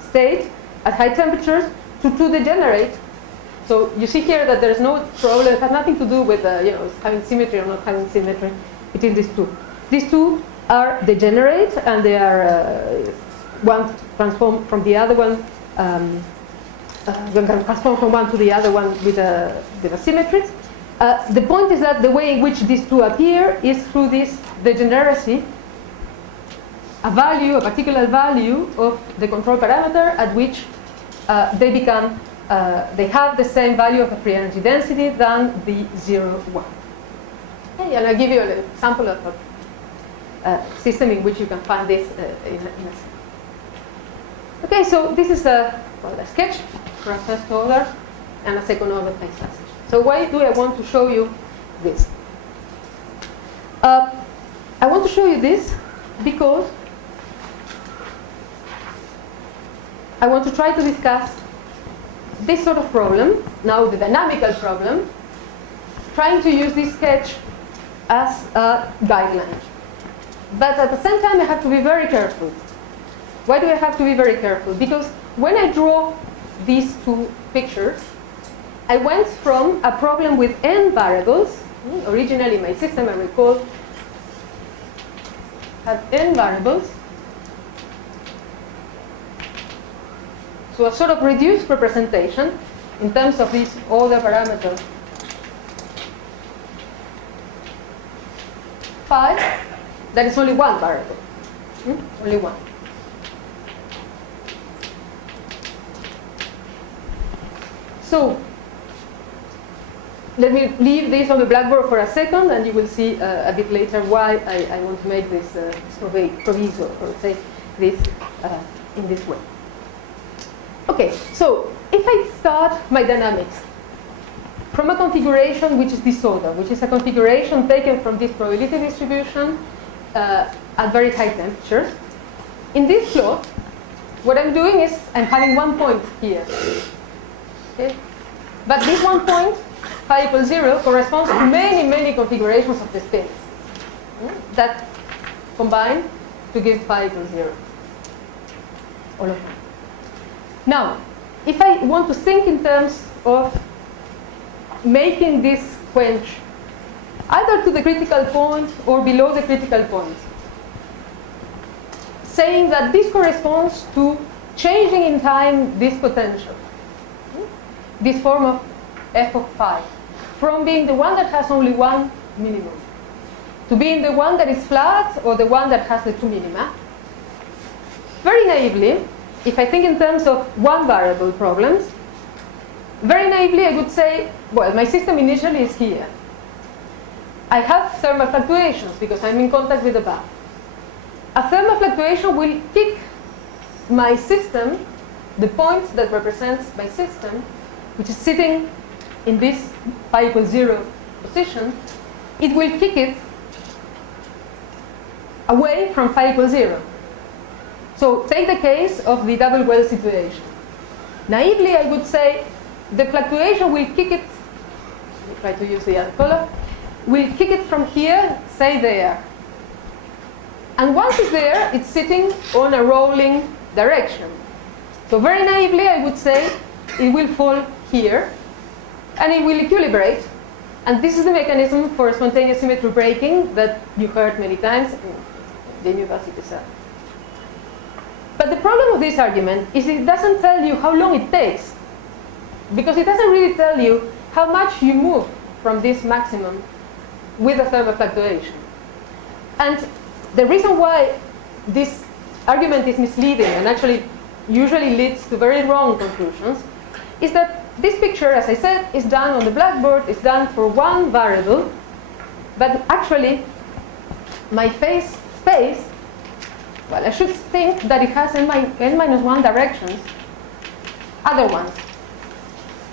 state at high temperatures to 2 degenerate. So you see here that there is no problem. It has nothing to do with having symmetry or not having symmetry between these two. These two are degenerate, and they are one transformed from the other one. One can transform from one to the other one with a symmetry. The point is that the way in which these two appear is through this degeneracy, a particular value of the control parameter at which they become, they have the same value of the free energy density than the 0, 1. Okay, and I'll give you an example of a system in which you can find this in a second. Okay, so this is a sketch for a first order and a second order phase transition. So why do I want to show you this? I want to show you this because I want to try to discuss this sort of problem, now the dynamical problem, trying to use this sketch as a guideline. But at the same time, I have to be very careful. Why do I have to be very careful? Because when I draw these two pictures, I went from a problem with n variables. Originally, my system, I recall, had n variables. So a sort of reduced representation in terms of these order parameters. Phi, that is only one variable. Only one. So let me leave this on the blackboard for a second, and you will see a bit later why I want to make this proviso, or say this in this way. Okay, so if I start my dynamics from a configuration which is disordered, which is a configuration taken from this probability distribution at very high temperatures, in this plot, what I'm doing is I'm having one point here. Okay? But this one point, phi equals 0, corresponds to many, many configurations of the space that combine to give phi equals 0. All of them. Now, if I want to think in terms of making this quench either to the critical point or below the critical point, saying that this corresponds to changing in time this potential, this form of f of phi, from being the one that has only one minimum to being the one that is flat or the one that has the two minima. Very naively, if I think in terms of one variable problems, very naively I would say, well, my system initially is here. I have thermal fluctuations because I'm in contact with the bath. A thermal fluctuation will kick my system, the point that represents my system, which is sitting in this phi equals 0 position, it will kick it away from phi equals 0. So take the case of the double well situation. Naively, I would say the fluctuation will kick it, let me try to use the other color, will kick it from here, say there. And once it's there, it's sitting on a rolling direction. So very naively, I would say it will fall here, and it will equilibrate. And this is the mechanism for spontaneous symmetry breaking that you heard many times in the university cell. But the problem of this argument is it doesn't tell you how long it takes, because it doesn't really tell you how much you move from this maximum with a thermal fluctuation. And the reason why this argument is misleading and actually usually leads to very wrong conclusions is that this picture, as I said, is done on the blackboard, is done for one variable, but actually my phase space, well, I should think that it has n-1 directions, other ones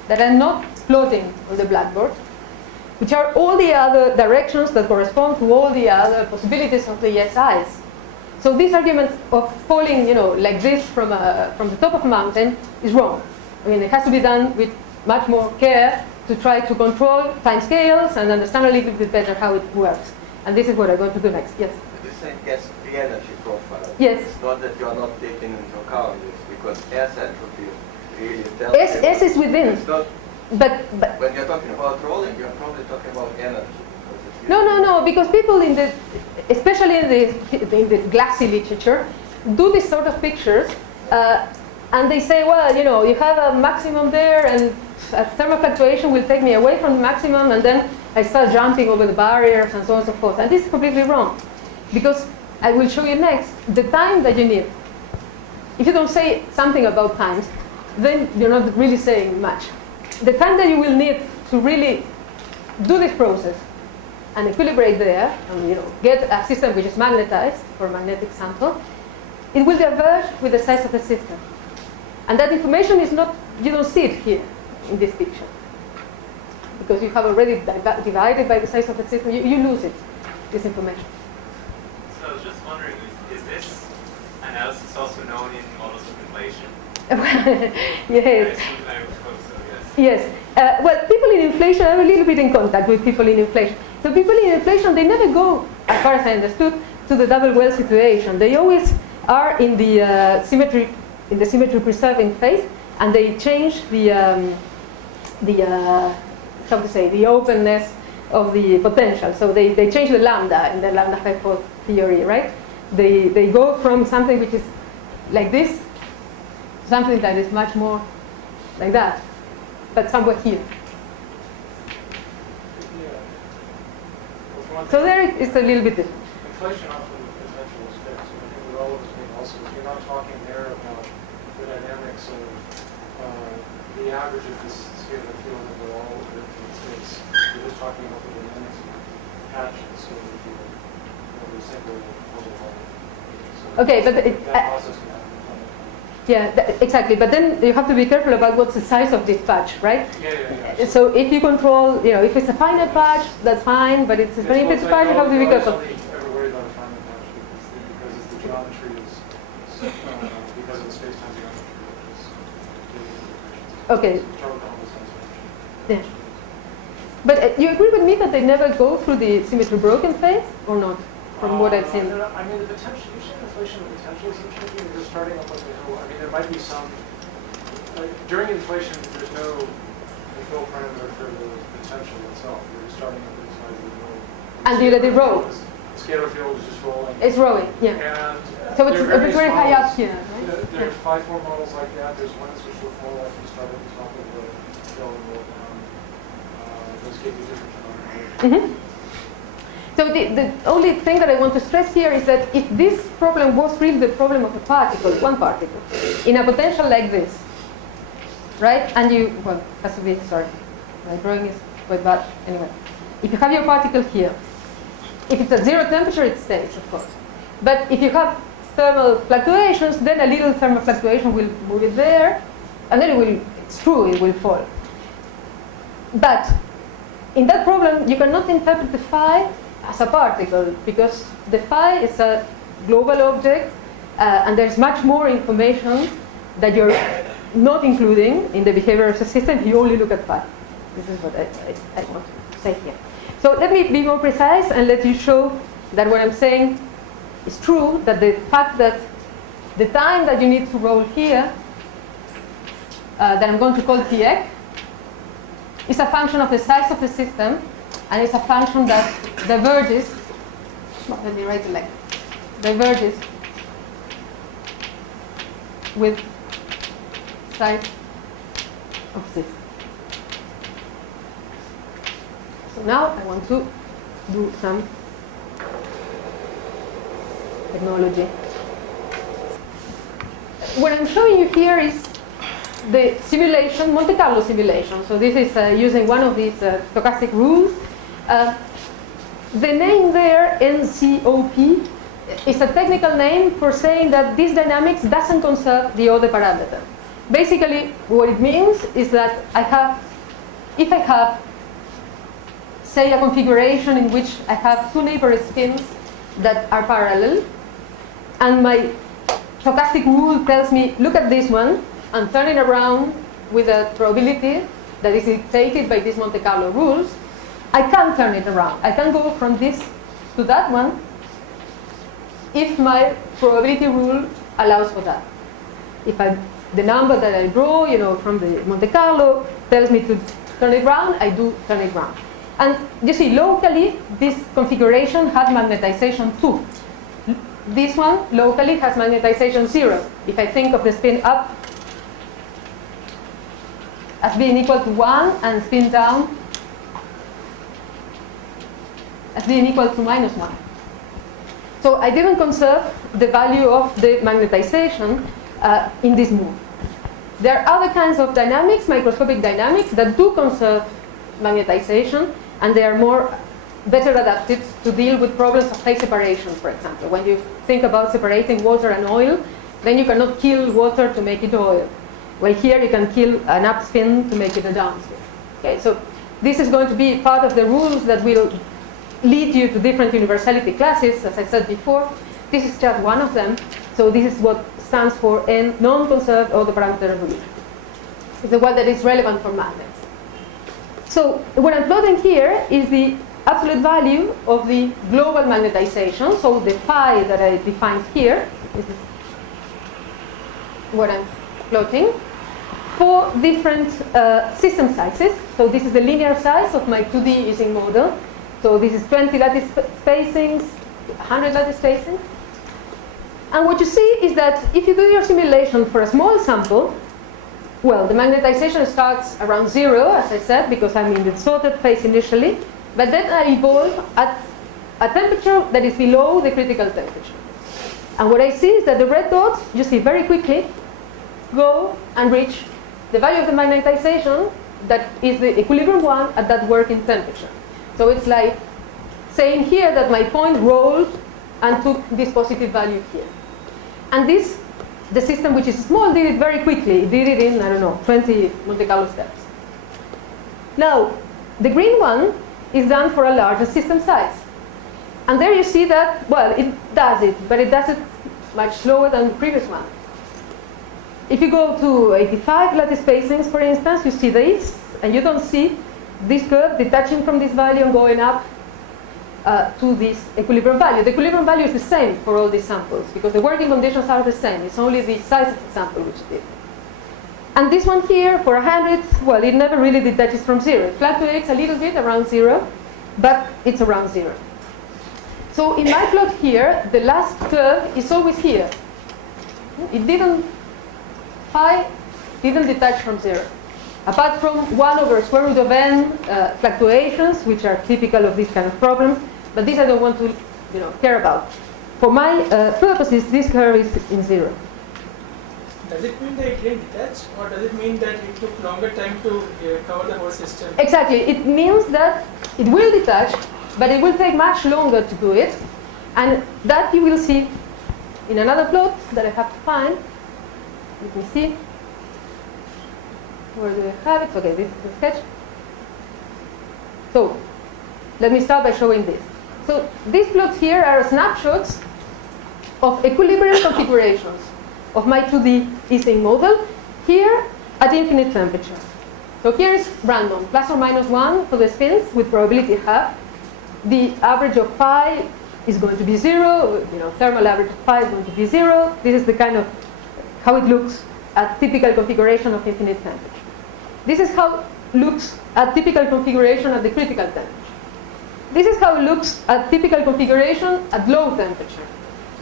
that are not plotting on the blackboard, which are all the other directions that correspond to all the other possibilities of the SIs. So this argument of falling, like this from the top of a mountain is wrong. I mean, it has to be done with much more care to try to control time scales and understand a little bit better how it works. And this is what I'm going to do next. Yes? The same gets the energy profile. Yes. It's not that you are not taking into account this, because S entropy really tells S is within. It's not, but when you're talking about rolling, you're probably talking about energy. No, because people especially in the glassy literature, do this sort of pictures, and they say, well, you have a maximum there, and a thermal fluctuation will take me away from the maximum, and then I start jumping over the barriers and so on and so forth. And this is completely wrong, because I will show you next the time that you need. If you don't say something about times, then you're not really saying much. The time that you will need to really do this process and equilibrate there, and get a system which is magnetized for a magnetic sample, it will diverge with the size of the system. And that information is not, you don't see it here in this picture, because you have already divided by the size of the system. You lose it, this information. So I was just wondering, is this analysis also known in models of inflation? Yes. I hope so, yes. Yes. Well, people in inflation, I'm a little bit in contact with people in inflation. So people in inflation, they never go, as far as I understood, to the double well situation. They always are in the symmetry preserving phase, and they change the openness of the potential. So they change the lambda in the lambda hypo theory, right? They go from something which is like this to something that is much more like that, but somewhere here. So there it's a little bit different. Inflation often the potential is fixed. And I think the relevance being also, if you're not talking there about the dynamics of the average of this scalar field over all of it in space, you're just talking about the dynamics of patches over the field over a single puzzle volume. So Okay, but that process can happen in time. yeah, exactly. But then you have to be careful about what's the size of this patch, right? Yeah. So if you control, if it's a finite patch, that's fine. But if it's a patch, you have to be careful. Ever worried about a finite patch because the geometry is because of the space-time geometry, which is Okay. Yeah. Yeah. But you agree with me that they never go through the symmetry broken phase, or not? From what I've seen. I mean, the potential. Usually, inflation, the potential is tricky. You're starting up on the hill. I mean, there might be some. During inflation, there's no control parameter for the potential itself. You're just starting up inside the hill. And you let it roll. The scalar field is just rolling. It's rolling, yeah. And So it's very high up here, right? There's 5-4 models like that. There's ones which will fall off and start at the top of the hill and roll down. Those give you different geometry. So the only thing that I want to stress here is that if this problem was really the problem of a particle, one particle, in a potential like this, right? And has to be, sorry, my drawing is quite bad. Anyway, if you have your particle here, if it's at 0 temperature, it stays, of course. But if you have thermal fluctuations, then a little thermal fluctuation will move it there, and then it's true, it will fall. But in that problem, you cannot interpret the phi as a particle, because the phi is a global object, and there's much more information that you're not including in the behavior of the system if you only look at phi. This is what I want to say here. So let me be more precise and let you show that what I'm saying is true, that the fact that the time that you need to roll here, that I'm going to call Tx, is a function of the size of the system, and it's a function that diverges, let me write it like, diverges with size of system. So now I want to do some technology. What I'm showing you here is the simulation, Monte Carlo simulation. So this is using one of these stochastic rules. The name there, NCOP, is a technical name for saying that this dynamics doesn't conserve the other parameter. Basically, what it means is that if I have, say, a configuration in which I have two neighboring spins that are parallel, and my stochastic rule tells me, look at this one, and turn it around with a probability that is dictated by these Monte Carlo rules, I can turn it around. I can go from this to that one if my probability rule allows for that. If the number that I draw, from the Monte Carlo tells me to turn it around, I do turn it around. And you see, locally, this configuration has magnetization 2. This one, locally, has magnetization 0. If I think of the spin up as being equal to 1 and spin down as being equal to -1. So I didn't conserve the value of the magnetization in this move. There are other kinds of dynamics, microscopic dynamics, that do conserve magnetization, and they are better adapted to deal with problems of phase separation, for example. When you think about separating water and oil, then you cannot kill water to make it oil. Well, here you can kill an upspin to make it a downspin. Okay, so this is going to be part of the rules that will lead you to different universality classes, as I said before. This is just one of them. So this is what stands for N, non-conserved orthoparameter evolution. It's the one that is relevant for magnets. So what I'm plotting here is the absolute value of the global magnetization. So the phi that I defined here is what I'm plotting for different system sizes. So this is the linear size of my 2D Ising model. So this is 20 lattice spacings, 100 lattice spacings. And what you see is that if you do your simulation for a small sample, well, the magnetization starts around 0, as I said, because I'm in the sorted phase initially. But then I evolve at a temperature that is below the critical temperature. And what I see is that the red dots, you see very quickly, go and reach the value of the magnetization that is the equilibrium one at that working temperature. So it's like saying here that my point rolled and took this positive value here. And this, the system which is small, did it very quickly. It did it in, 20 Monte Carlo steps. Now, the green one is done for a larger system size. And there you see that, well, it does it, but it does it much slower than the previous one. If you go to 85 lattice spacings, for instance, you see this, and you don't see this curve detaching from this value and going up to this equilibrium value. The equilibrium value is the same for all these samples because the working conditions are the same. It's only the size of the sample which did. And this one here, for 100, well, it never really detaches from 0. It fluctuates a little bit around 0, but it's around 0. So in my plot here, the last curve is always here. Phi didn't detach from 0. Apart from 1 over square root of n fluctuations, which are typical of this kind of problem, but these I don't want to care about. For my purposes, this curve is in 0. Does it mean that it didn't detach, or does it mean that it took longer time to cover the whole system? Exactly. It means that it will detach, but it will take much longer to do it. And that you will see in another plot that I have to find. Let me see. Where do I have it? Okay, this is the sketch. So, let me start by showing this. So, these plots here are snapshots of equilibrium configurations of my 2D Ising model here at infinite temperature. So here is random, plus or minus 1 for the spins with probability half. The average of phi is going to be 0. Thermal average of phi is going to be 0. This is the kind of how it looks at typical configuration of infinite temperature. This is how it looks at typical configuration at the critical temperature. This is how it looks at typical configuration at low temperature.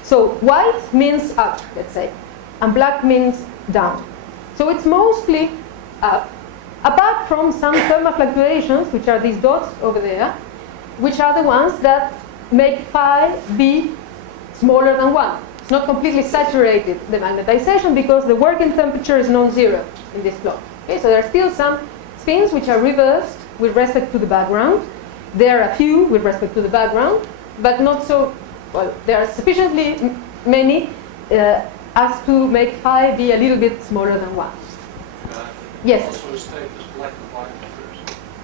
So white means up, let's say, and black means down. So it's mostly up, apart from some thermal fluctuations, which are these dots over there, which are the ones that make phi be smaller than 1. It's not completely saturated, the magnetization, because the working temperature is non-zero in this plot. Okay, so there are still some spins which are reversed with respect to the background. There are a few with respect to the background, but not so, well, there are sufficiently many as to make phi be a little bit smaller than 1. Yes? Also state this black and white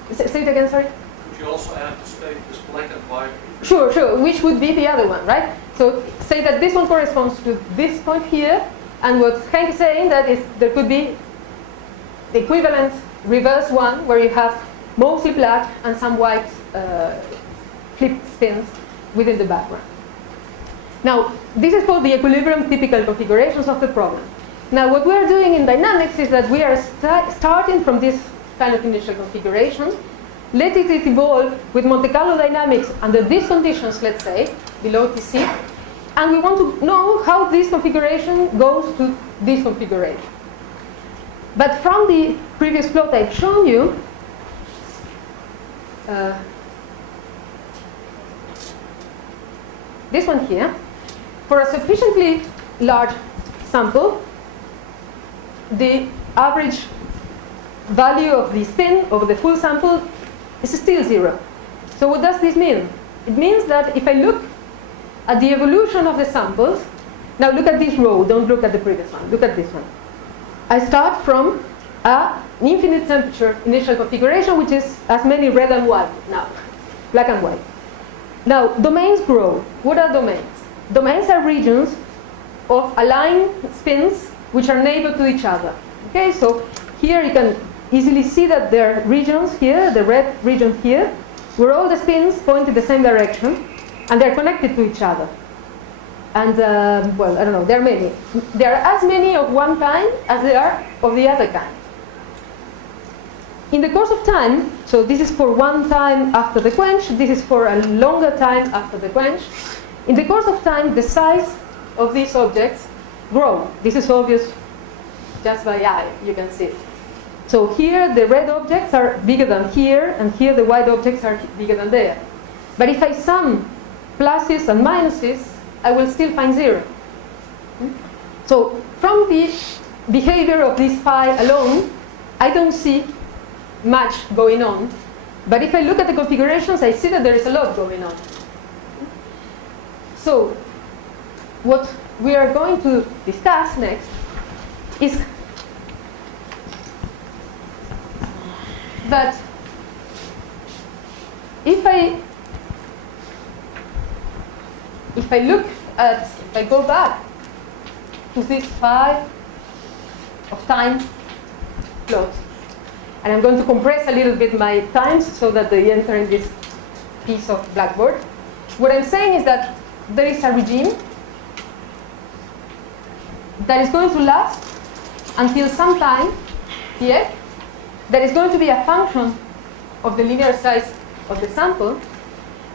first. Say it again, sorry? Could you also add to state this black and white? Sure, sure, which would be the other one, right? So say that this one corresponds to this point here, and what Henk is saying that is there could be the equivalent reverse one where you have mostly black and some white flipped spins within the background. Now, this is called the equilibrium typical configurations of the problem. Now, what we are doing in dynamics is that we are starting from this kind of initial configuration, letting it evolve with Monte Carlo dynamics under these conditions, let's say, below TC, and we want to know how this configuration goes to this configuration. But from the previous plot I've shown you, this one here, for a sufficiently large sample, the average value of the spin over the full sample is still 0. So what does this mean? It means that if I look at the evolution of the samples, now look at this row, don't look at the previous one, look at this one. I start from an infinite temperature initial configuration, which is as many red and white now, black and white. Now, domains grow. What are domains? Domains are regions of aligned spins which are neighbor to each other. Okay, so here you can easily see that there are regions here, the red region here, where all the spins point in the same direction, and they're connected to each other. And, well, I don't know, there are many. There are as many of one kind as there are of the other kind. In the course of time, so this is for one time after the quench, this is for a longer time after the quench. In the course of time, the size of these objects grow. This is obvious just by eye, you can see it. So here the red objects are bigger than here, and here the white objects are bigger than there. But if I sum pluses and minuses, I will still find 0. So from the behavior of this phi alone, I don't see much going on. But if I look at the configurations, I see that there is a lot going on. So what we are going to discuss next is that if I go back to this phi of time plot, and I'm going to compress a little bit my times so that they enter in this piece of blackboard. What I'm saying is that there is a regime that is going to last until some time here, that is going to be a function of the linear size of the sample,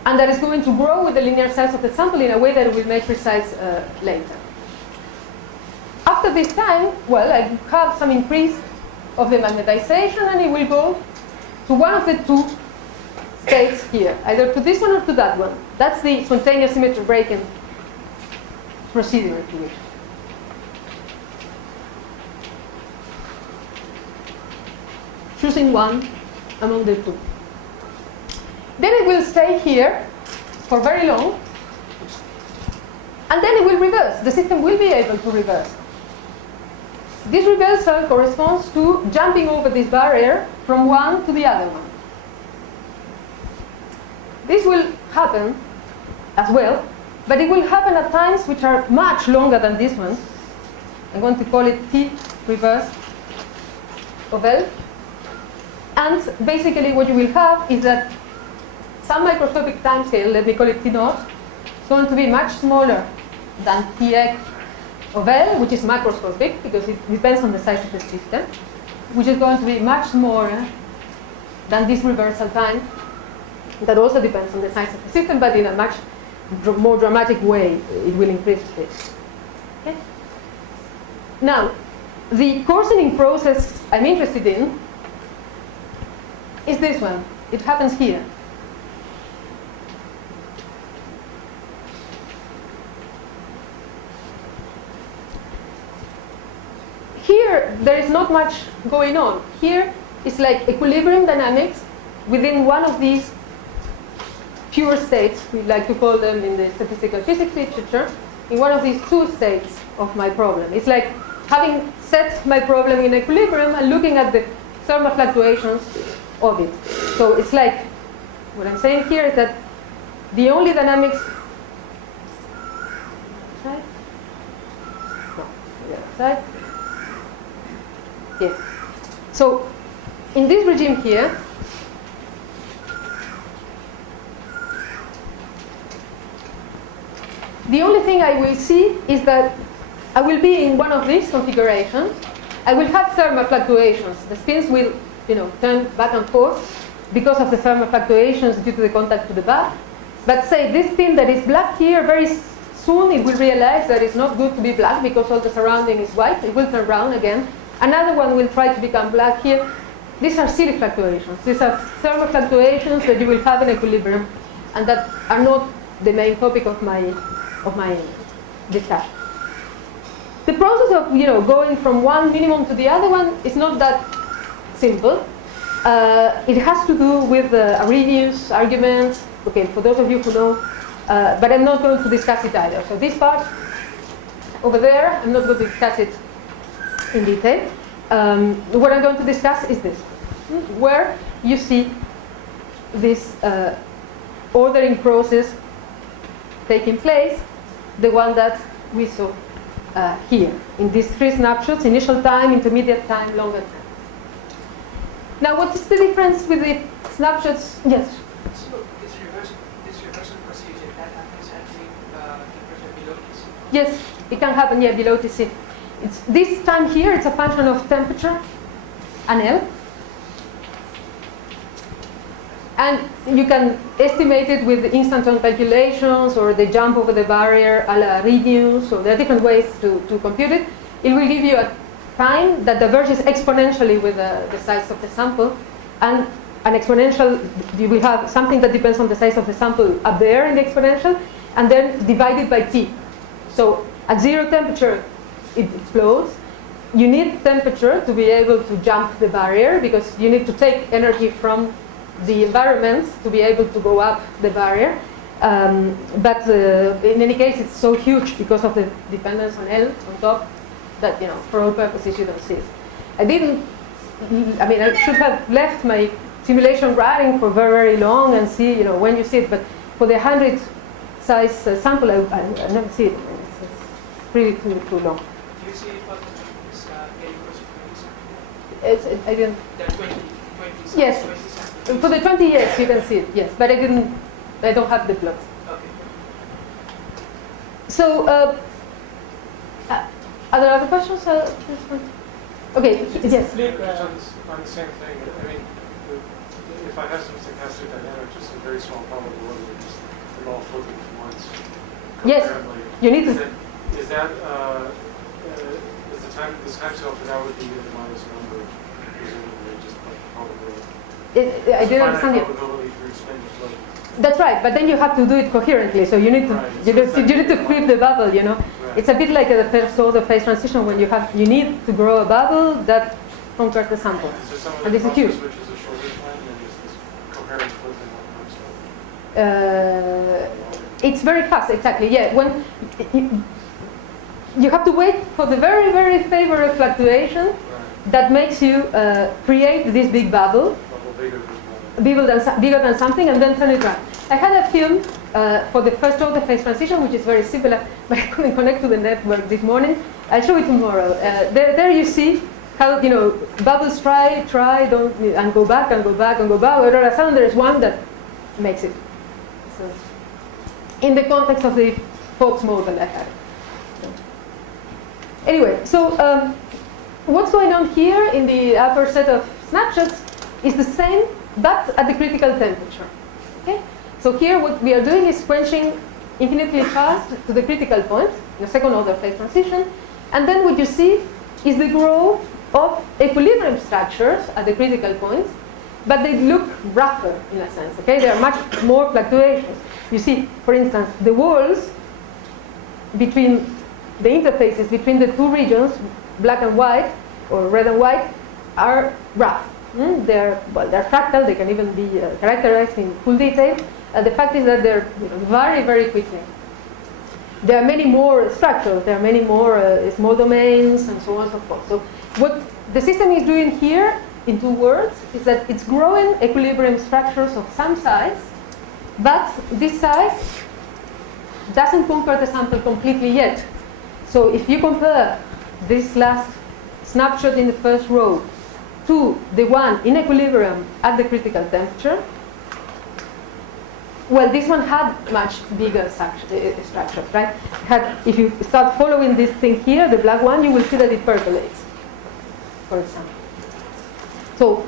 and that is going to grow with the linear size of the sample in a way that will make precise later. After this time, well, I have some increase of the magnetization, and it will go to one of the two states here, either to this one or to that one. That's the spontaneous symmetry breaking procedure, if you wish. Choosing one among the two. Then it will stay here for very long, and then it will reverse. The system will be able to reverse. This reversal corresponds to jumping over this barrier from one to the other one. This will happen as well, but it will happen at times which are much longer than this one. I'm going to call it T reverse of L. And basically what you will have is that some microscopic time scale, let me call it T naught, is going to be much smaller than Tx of L, which is macroscopic because it depends on the size of the system, which is going to be much smaller than this reversal time. That also depends on the size of the system, but in a much more dramatic way, it will increase this. Okay? Now, the coarsening process I'm interested in is this one. It happens here. Here, there is not much going on. Here, it's like equilibrium dynamics within one of these pure states, we like to call them in the statistical physics literature, in one of these two states of my problem. It's like having set my problem in equilibrium and looking at the thermal fluctuations of it. So it's like, what I'm saying here is that the only dynamics, right? No, the other side. Yes. So in this regime here, the only thing I will see is that I will be in one of these configurations. I will have thermal fluctuations. The spins will, turn back and forth because of the thermal fluctuations due to the contact to the back. But say this spin that is black here, very soon it will realize that it's not good to be black because all the surrounding is white. It will turn round again. Another one will try to become black here. These are silly fluctuations. These are thermal fluctuations that you will have in equilibrium and that are not the main topic of my discussion. The process of going from one minimum to the other one is not that simple. It has to do with Arrhenius arguments. Okay, for those of you who know, but I'm not going to discuss it either. So this part over there, I'm not going to discuss it in detail. What I'm going to discuss is this, where you see this ordering process taking place, the one that we saw here in these three snapshots: initial time, intermediate time, longer time. Now, what is the difference with the snapshots? Yes? So this reversal procedure, that happens at the temperature below TC? Yes, it can happen, yeah, below TC. This time here, it's a function of temperature and L. And you can estimate it with instanton calculations or the jump over the barrier a la Arrhenius, so there are different ways to compute it. It will give you a time that diverges exponentially with the size of the sample. And an exponential, you will have something that depends on the size of the sample up there in the exponential, and then divided by T. So at zero temperature, it explodes. You need temperature to be able to jump the barrier because you need to take energy from the environment to be able to go up the barrier. But in any case, it's so huge because of the dependence on L on top that, for all purposes, you don't see it. I should have left my simulation running for very, very long and see, when you see it. But for the 100 size sample, I never see it. It's really too long. Do you see it for this getting close to 20 I didn't. the 20 yes. 20 For the 20 years, you can see it, yes. But I don't have the plot. Okay. So, are there other questions? Okay, yes. On the same thing, if I have some stochastic dynamics, just a very small probability of just them all flipping at once. Yes, you need to. Is that this time scale for that would be the minus number, presumably, just like probability. I didn't understand you. That's right, but then you have to do it coherently. So you need to you need to flip the bubble. Right. It's a bit like the first order phase transition when you need to grow a bubble that conquers the sample, and this is huge. Which is a shorter time, and is this coherent flipping? It's very fast, exactly. Yeah, when you have to wait for the very, very favorable fluctuation that makes you create this big bubble. Bigger than something, and then turn it around. I had a film for the first order phase transition, which is very similar, but I couldn't connect to the network this morning. I'll show it tomorrow. There you see how bubbles try, don't, and go back and go back and go back. All of a sudden, there is one that makes it. So, in the context of the Fox model I had. Anyway, so what's going on here in the upper set of snapshots is the same, but at the critical temperature. Okay? So here what we are doing is quenching infinitely fast to the critical point, the second order phase transition, and then what you see is the growth of equilibrium structures at the critical point but they look rougher in a sense. Okay, there are much more fluctuations. You see, for instance, the walls between the interfaces between the two regions, black and white or red and white, are rough. They're fractal. They can even be characterized in full detail. The fact is that they're very, very quickly. There are many more structures. There are many more small domains and so on and so forth. So what the system is doing here, in 2 words, is that it's growing equilibrium structures of some size, but this size doesn't conquer the sample completely yet. So if you compare this last snapshot in the first row to the one in equilibrium at the critical temperature, well, this one had much bigger structures, right? If you start following this thing here, the black one, you will see that it percolates, for example. So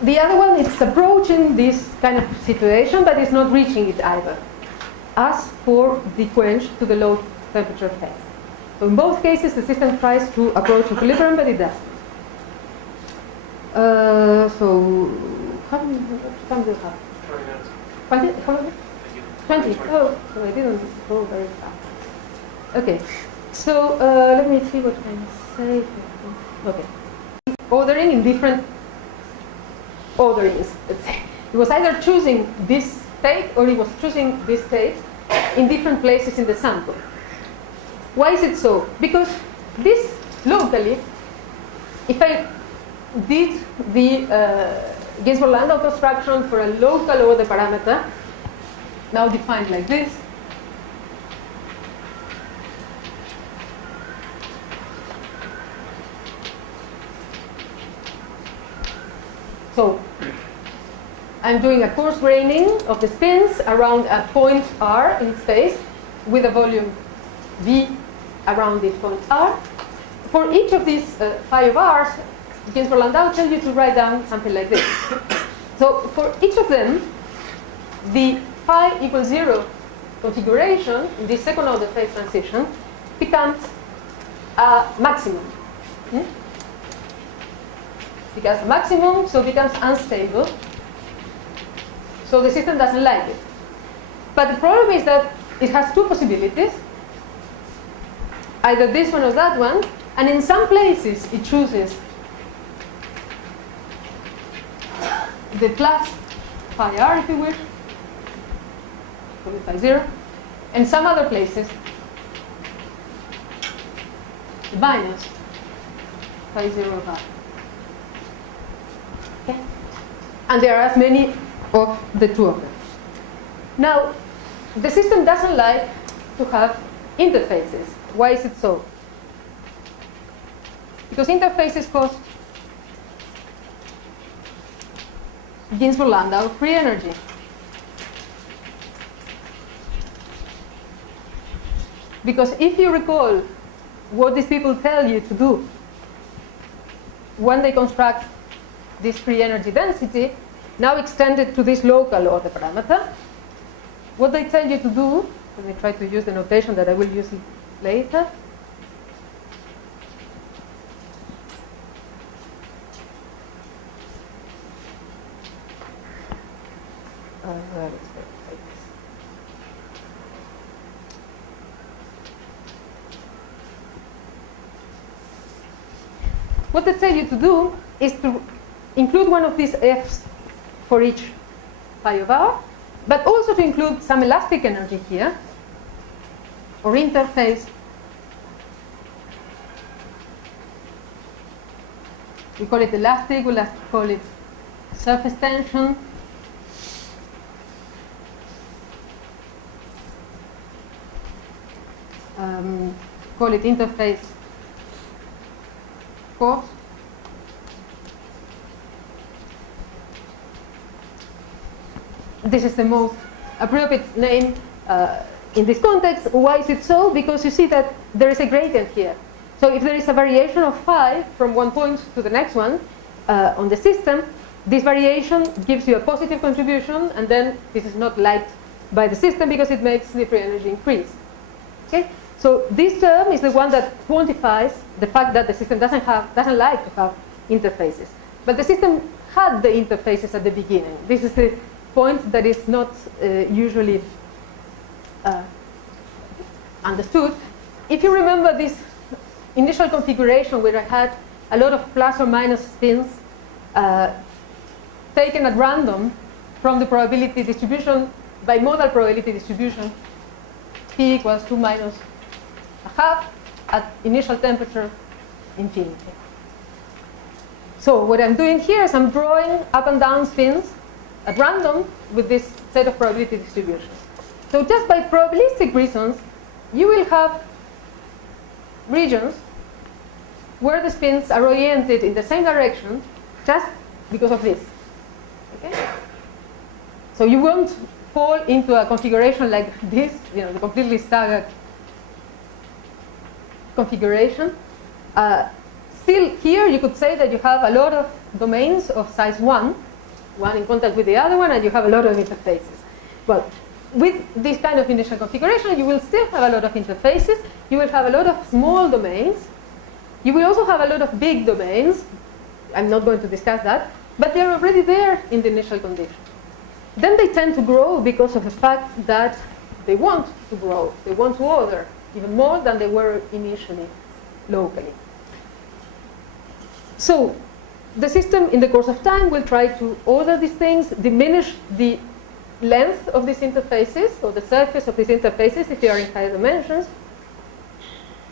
the other one is approaching this kind of situation, but it's not reaching it either, as for the quench to the low temperature phase. So in both cases, the system tries to approach equilibrium, but it doesn't. So how many time do you have? 20 minutes. 20? How long? 20. Oh, so I didn't go very fast. Okay. So let me see what I can say. Okay. Ordering in different orderings, let's say. It was either choosing this state or it was choosing this state in different places in the sample. Why is it so? Because this locally, if I did the Ginzburg-Landau construction for a local order parameter, now defined like this, so I'm doing a coarse graining of the spins around a point R in space with a volume V around this point R. For each of these phi of R's, Ginzburg-Landau tells you to write down something like this. So for each of them, the phi equals 0 configuration in this second order phase transition becomes a maximum. Becomes a maximum, so it becomes unstable. So the system doesn't like it. But the problem is that it has 2 possibilities, either this one or that one, and in some places it chooses the plus phi R, if you wish, call it phi 0, and some other places the minus phi 0 of R. Okay? And there are as many of the 2 of them. Now, the system doesn't like to have interfaces. Why is it so? Because interfaces cost Ginzburg-Landau free energy. Because if you recall what these people tell you to do when they construct this free energy density, now extended to this local order parameter, what they tell you to do, let me try to use the notation that I will use later. What they tell you to do is to include one of these F's for each phi of R, but also to include some elastic energy here, or interface. We call it elastic, we'll call it surface tension. Call it interface force. This is the most appropriate name in this context. Why is it so? Because you see that there is a gradient here. So if there is a variation of phi from one point to the next one on the system, this variation gives you a positive contribution, and then this is not liked by the system because it makes the free energy increase. Okay? So this term is the one that quantifies the fact that the system doesn't like to have interfaces. But the system had the interfaces at the beginning. This is a point that is not usually understood. If you remember this initial configuration where I had a lot of plus or minus spins taken at random from the probability distribution, bimodal probability distribution, P equals 2 minus a half at initial temperature infinity. So what I'm doing here is I'm drawing up and down spins at random with this set of probability distributions. So just by probabilistic reasons, you will have regions where the spins are oriented in the same direction just because of this. Okay? So you won't fall into a configuration like this, the completely staggered configuration. Still here you could say that you have a lot of domains of size 1 in contact with the other one, and you have a lot of interfaces. Well, with this kind of initial configuration, you will still have a lot of interfaces. You will have a lot of small domains. You will also have a lot of big domains. I'm not going to discuss that, but they're already there in the initial condition. Then they tend to grow because of the fact that they want to grow. They want to order even more than they were initially locally. So the system in the course of time will try to order these things, diminish the length of these interfaces, or the surface of these interfaces if they are in higher dimensions.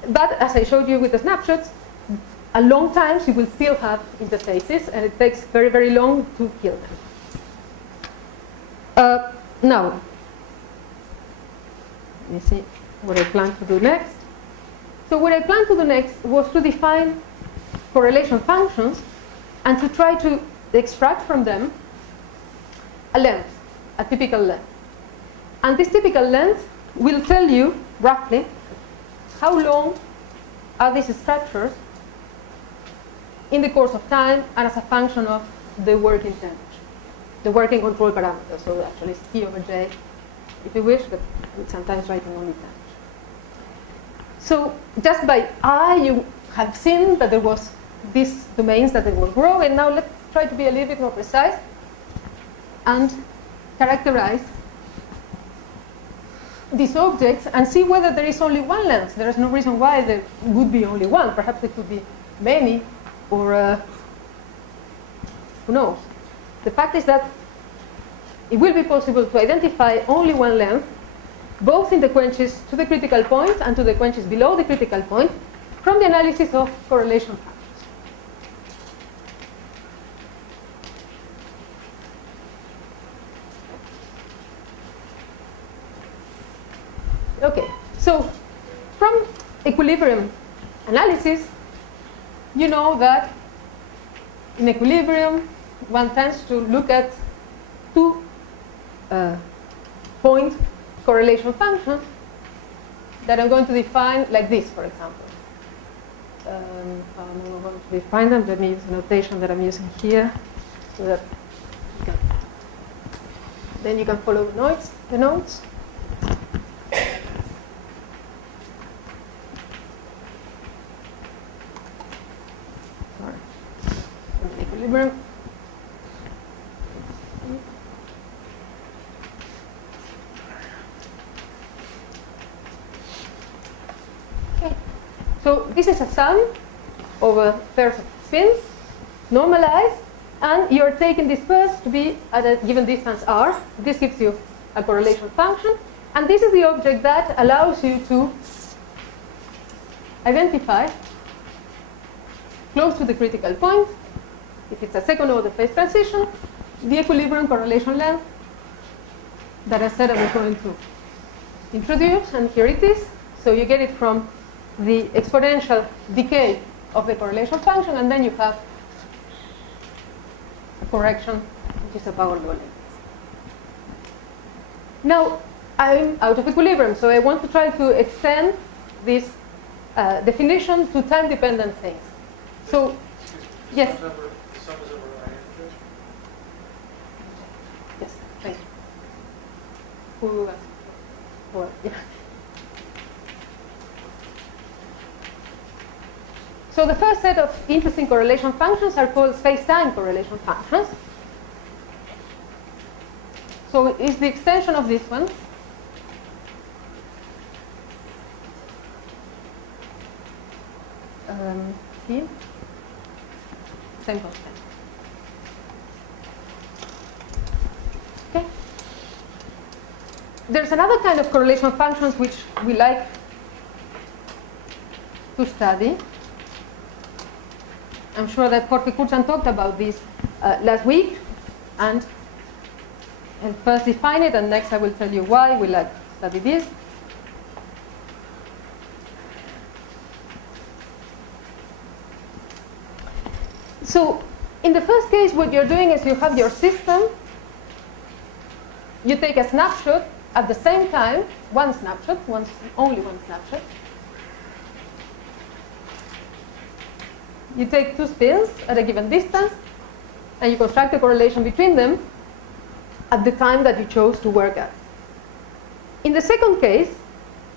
But as I showed you with the snapshots, at long times you will still have interfaces, and it takes very, very long to kill them. Now, let me see what I plan to do next. So what I plan to do next was to define correlation functions and to try to extract from them a length, a typical length. And this typical length will tell you roughly how long are these structures in the course of time and as a function of the working temperature, the working control parameter. So actually it's T over J if you wish, but sometimes writing only temperature. So just by I, you have seen that there was these domains that they will grow, and now let's try to be a little bit more precise and characterize these objects and see whether there is only one length. There is no reason why there would be only one. Perhaps it could be many, or who knows. The fact is that it will be possible to identify only one length, both in the quenches to the critical point and to the quenches below the critical point, from the analysis of correlation functions. Okay, so from equilibrium analysis, you know that in equilibrium, one tends to look at two-point correlation functions that I'm going to define like this, for example. I'm going to define them. Let me use the notation that I'm using here, so that then you can follow the notes. Sorry. Equilibrium. So this is a sum over pairs of spins, normalized, and you're taking this first to be at a given distance r. This gives you a correlation function, and this is the object that allows you to identify close to the critical point, if it's a second order phase transition, the equilibrium correlation length that I said I was going to introduce, and here it is. So you get it from the exponential decay of the correlation function, and then you have a correction, which is a power law limit. Now, I'm out of equilibrium, so I want to try to extend this definition to time-dependent things. So, yes? The sum is over I integer? Yes, thank you. Who asked? Yeah. So the first set of interesting correlation functions are called space-time correlation functions. So it's the extension of this one. Here, same constant. Okay. There's another kind of correlation functions which we like to study. I'm sure that Jorge Kurzan talked about this last week, and I'll first define it, and next I will tell you why we like to study this. So in the first case, what you're doing is you have your system. You take a snapshot at the same time, one snapshot, only one snapshot. You take two spins at a given distance, and you construct a correlation between them at the time that you chose to work at. In the second case,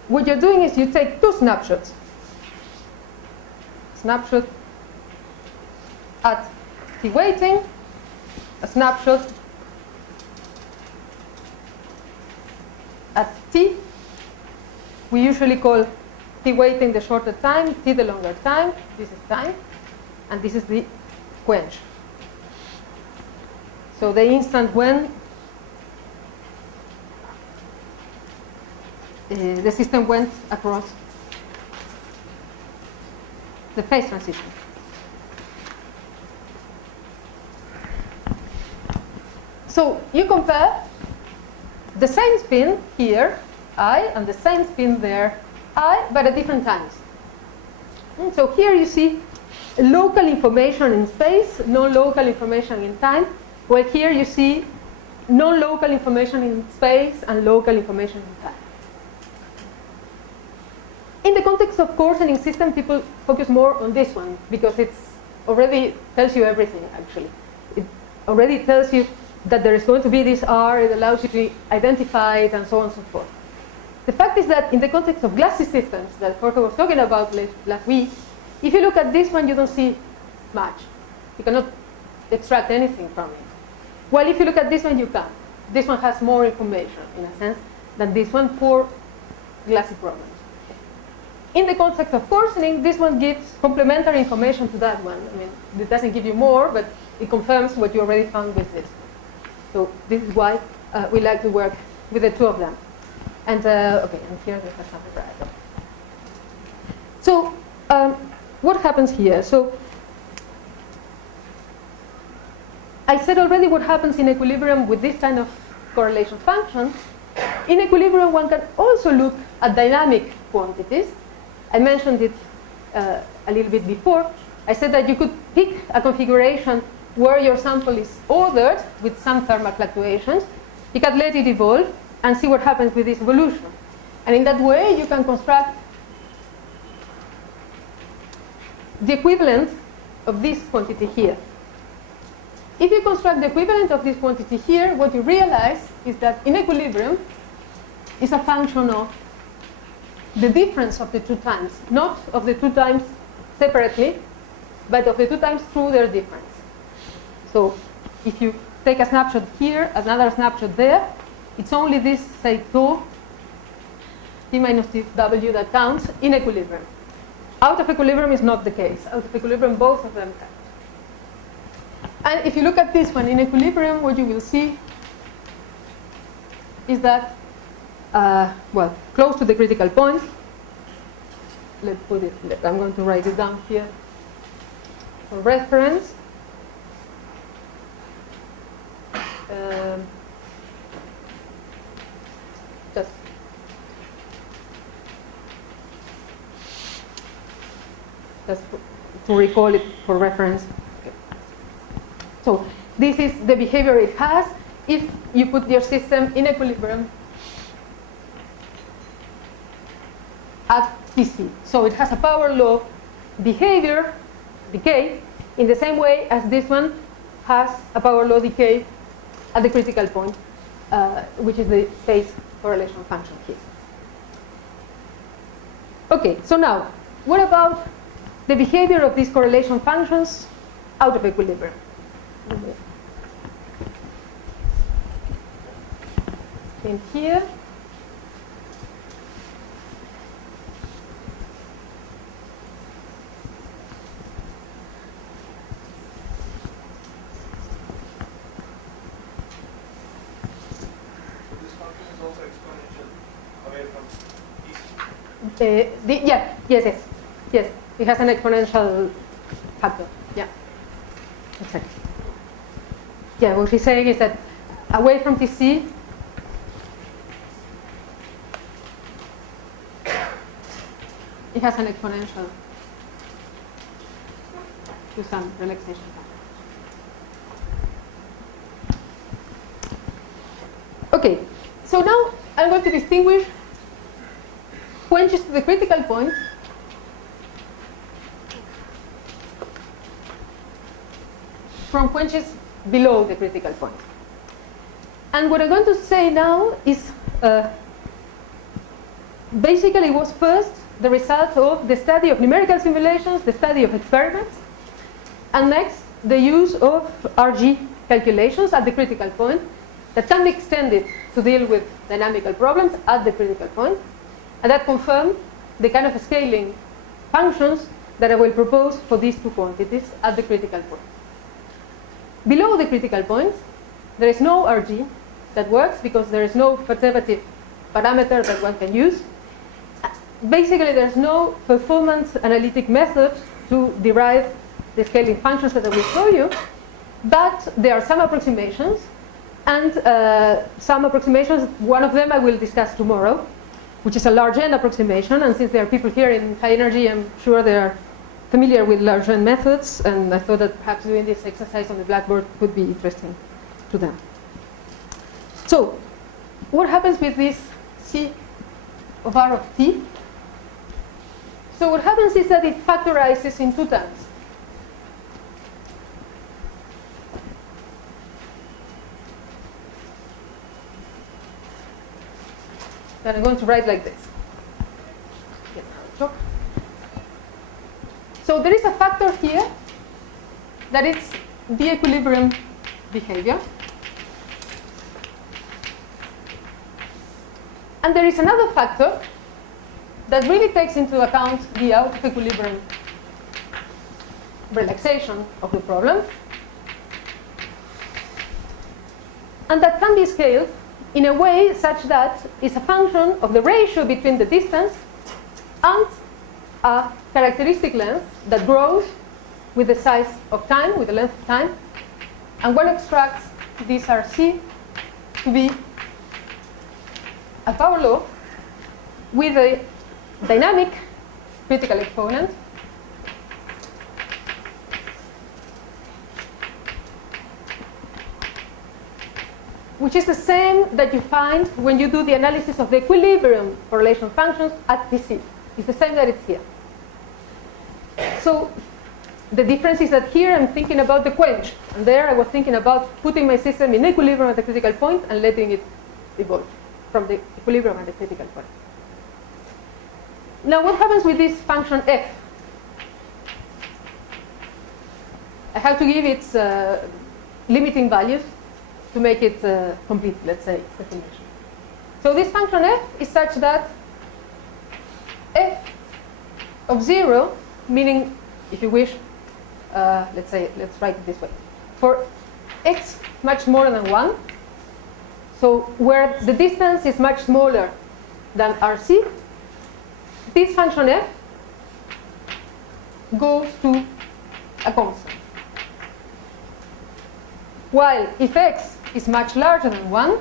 what you're doing is you take two snapshots. Snapshot at t waiting, a snapshot at t. We usually call t waiting the shorter time, t the longer time. This is time, and this is the quench. So the instant when the system went across the phase transition. So you compare the same spin here, I, and the same spin there, I, but at different times. And so here you see local information in space, no local information in time. Well, here you see non-local information in space and local information in time. In the context of coarsening system, people focus more on this one because it already tells you everything, actually. It already tells you that there is going to be this R, it allows you to identify it, and so on and so forth. The fact is that in the context of glassy systems that Jorge was talking about last week, if you look at this one, you don't see much. You cannot extract anything from it. Well, if you look at this one, you can. This one has more information, in a sense, than this one for glassy problems. In the context of coarsening, this one gives complementary information to that one. I mean, it doesn't give you more, but it confirms what you already found with this. So this is why we like to work with the two of them. And okay, and here we have something right. So what happens here? So I said already what happens in equilibrium with this kind of correlation function. In equilibrium, one can also look at dynamic quantities. I mentioned it a little bit before. I said that you could pick a configuration where your sample is ordered with some thermal fluctuations. You can let it evolve and see what happens with this evolution. And in that way, you can construct the equivalent of this quantity here. If you construct the equivalent of this quantity here, what you realize is that in equilibrium is a function of the difference of the two times, not of the two times separately, but of the two times through their difference. So if you take a snapshot here, another snapshot there, it's only this, say, tau, t minus tw that counts in equilibrium. Out of equilibrium is not the case. Out of equilibrium, both of them count. And if you look at this one in equilibrium, what you will see is that, well, close to the critical point. Let's put it, I'm going to write it down here for reference. Just to recall it for reference. Okay. So this is the behavior it has if you put your system in equilibrium at Tc. So it has a power law behavior, decay, in the same way as this one has a power law decay at the critical point, which is the phase correlation function here. Okay, so now, what about the behavior of these correlation functions out of equilibrium. In here, yes, it has an exponential factor. Yeah, exactly. Yeah, what he's saying is that away from TC, it has an exponential to some relaxation factor. Okay, so now I'm going to distinguish quenches to the critical point from quenches below the critical point. And what I'm going to say now is basically was first the result of the study of numerical simulations, the study of experiments, and next the use of RG calculations at the critical point that can be extended to deal with dynamical problems at the critical point. And that confirmed the kind of scaling functions that I will propose for these two quantities at the critical point. Below the critical point, there is no RG that works because there is no perturbative parameter that one can use. Basically, there's no performance analytic method to derive the scaling functions that I will show you, but there are some approximations, and one of them I will discuss tomorrow, which is a large N approximation. And since there are people here in high energy, I'm sure they are familiar with large N methods, and I thought that perhaps doing this exercise on the blackboard could be interesting to them. So, what happens with this C of R of T? So what happens is that it factorizes in 2 times. That I'm going to write like this. So there is a factor here that is the equilibrium behavior. And there is another factor that really takes into account the out of equilibrium relaxation of the problem. And that can be scaled in a way such that it's a function of the ratio between the distance and a characteristic length that grows with the size of time, with the length of time. And one extracts this RC to be a power law with a dynamic critical exponent which is the same that you find when you do the analysis of the equilibrium correlation functions at TC. It's the same that it's here. So the difference is that here I'm thinking about the quench, and there I was thinking about putting my system in equilibrium at the critical point and letting it evolve from the equilibrium at the critical point. Now what happens with this function f? I have to give its limiting values to make it complete, let's say, definition. So this function f is such that f of 0, meaning, if you wish, let's write it this way. For x much more than 1, so where the distance is much smaller than RC, this function f goes to a constant. While if x is much larger than 1,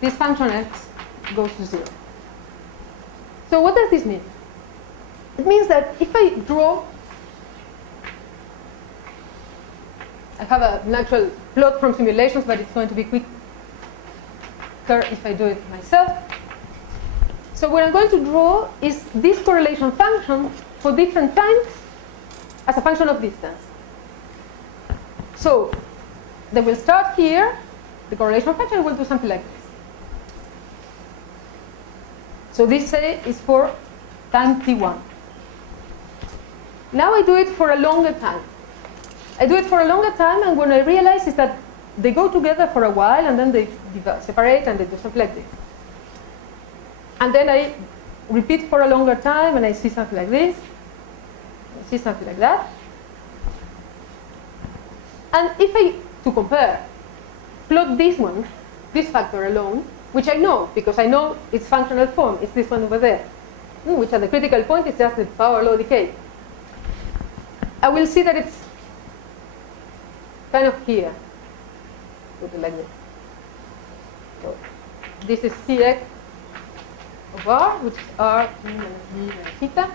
this function x goes to 0. So what does this mean? It means that if I draw, I have an actual plot from simulations, but it's going to be quicker if I do it myself. So what I'm going to draw is this correlation function for different times as a function of distance. So they will start here, the correlation function will do something like this. So this, say, is for time t1. Now I do it for a longer time. I do it for a longer time, and what I realize is that they go together for a while, and then they separate, and they do something like this. And then I repeat for a longer time, and I see something like this. I see something like that. And if I, to compare, plot this one, this factor alone, which I know, because I know its functional form, it's this one over there, which at the critical point is just the power law decay. I will see that it's kind of here. Put it like this. So this is Cx of R, which is R minus d minus theta.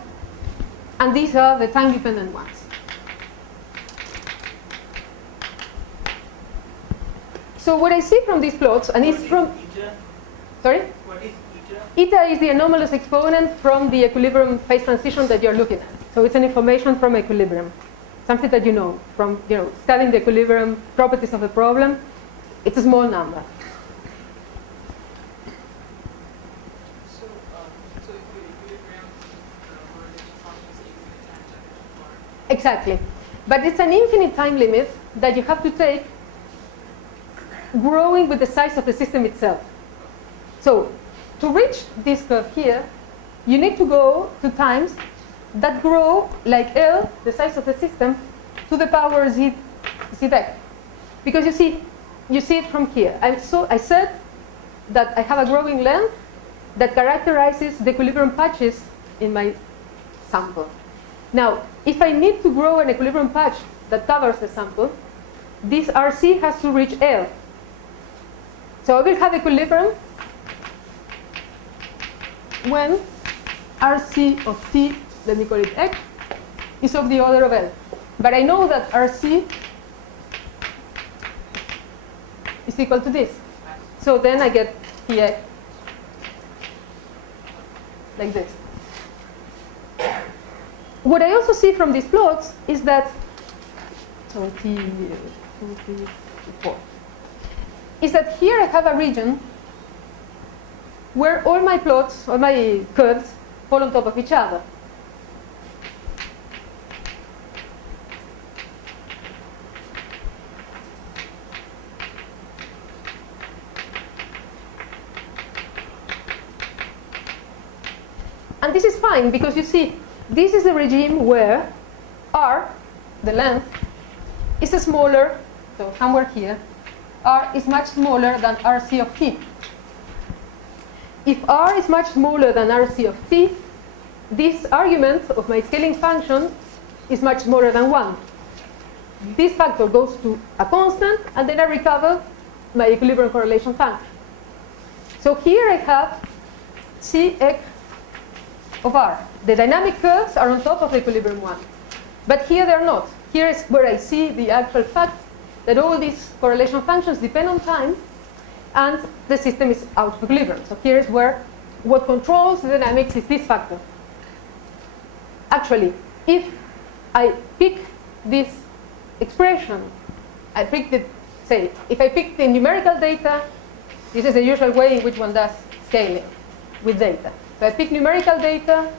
And these are the time-dependent ones. So what I see from these plots, and it's from... Eta? Sorry? What is eta? Eta is the anomalous exponent from the equilibrium phase transition that you're looking at. So it's an information from equilibrium. Something that you know from studying the equilibrium properties of the problem. It's a small number. So equilibrium correlation function is infinite time temperature. Exactly. But it's an infinite time limit that you have to take growing with the size of the system itself. So to reach this curve here, you need to go to times that grow like L, the size of the system, to the power z back. Because you see it from here. I said that I have a growing length that characterizes the equilibrium patches in my sample. Now, if I need to grow an equilibrium patch that covers the sample, this RC has to reach L. So I will have equilibrium when RC of t, let me call it x, is of the order of L. But I know that RC is equal to this. So then I get Tx like this. What I also see from these plots is that, so T2, 3, 4, is that here I have a region where all my plots, all my curves, fall on top of each other. And this is fine, because you see, this is a regime where R, the length, is smaller, so somewhere here, R is much smaller than RC of t. If R is much smaller than RC of t, this argument of my scaling function is much smaller than 1. This factor goes to a constant, and then I recover my equilibrium correlation function. So here I have Cx of R. The dynamic curves are on top of the equilibrium one. But here they're not. Here is where I see the actual fact that all these correlation functions depend on time, and the system is out of equilibrium. So here is where what controls the dynamics is this factor. Actually, if I pick this expression, I pick the, say, if I pick the numerical data, this is the usual way in which one does scaling with data. So I pick numerical data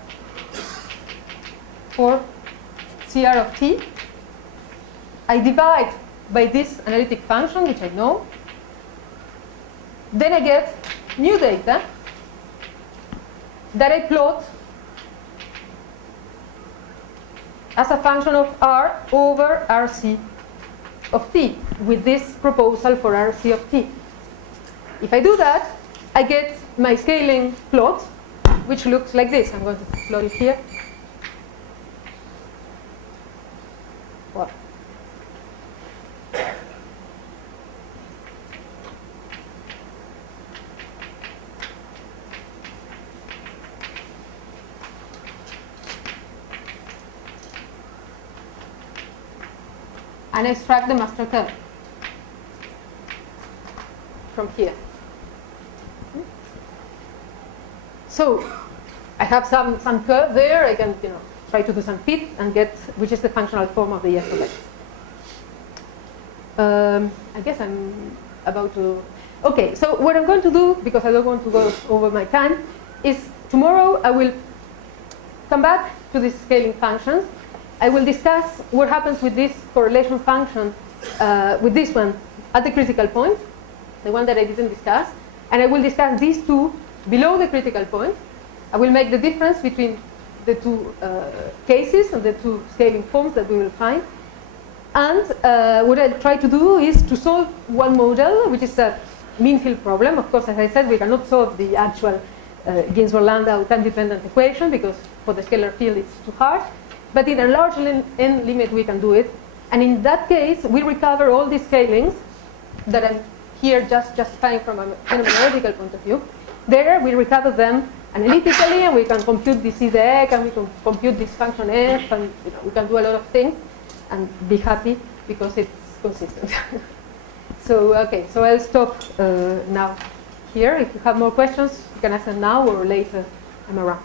for CR of t. I divide by this analytic function, which I know. Then I get new data that I plot as a function of R over RC of t, with this proposal for RC of t. If I do that, I get my scaling plot, which looks like this. I'm going to plot it here. What? And I extract the master curve from here. So I have some curve there. I can try to do some fit and get which is the functional form of the S of x. I guess I'm about to. Okay, so what I'm going to do, because I don't want to go over my time, is tomorrow I will come back to these scaling functions, I will discuss what happens with this correlation function, with this one, at the critical point, the one that I didn't discuss. And I will discuss these two below the critical point. I will make the difference between the two cases and the two scaling forms that we will find. And what I'll try to do is to solve one model, which is a mean field problem. Of course, as I said, we cannot solve the actual Ginzburg-Landau time-dependent equation because for the scalar field it's too hard. But in a large n limit, we can do it. And in that case, we recover all these scalings that I'm here just justifying from a phenomenological point of view. There, we recover them analytically, and we can compute this IISc, and we can compute this function f, and we can do a lot of things and be happy because it's consistent. So, okay, so I'll stop now here. If you have more questions, you can ask them now or later. I'm around.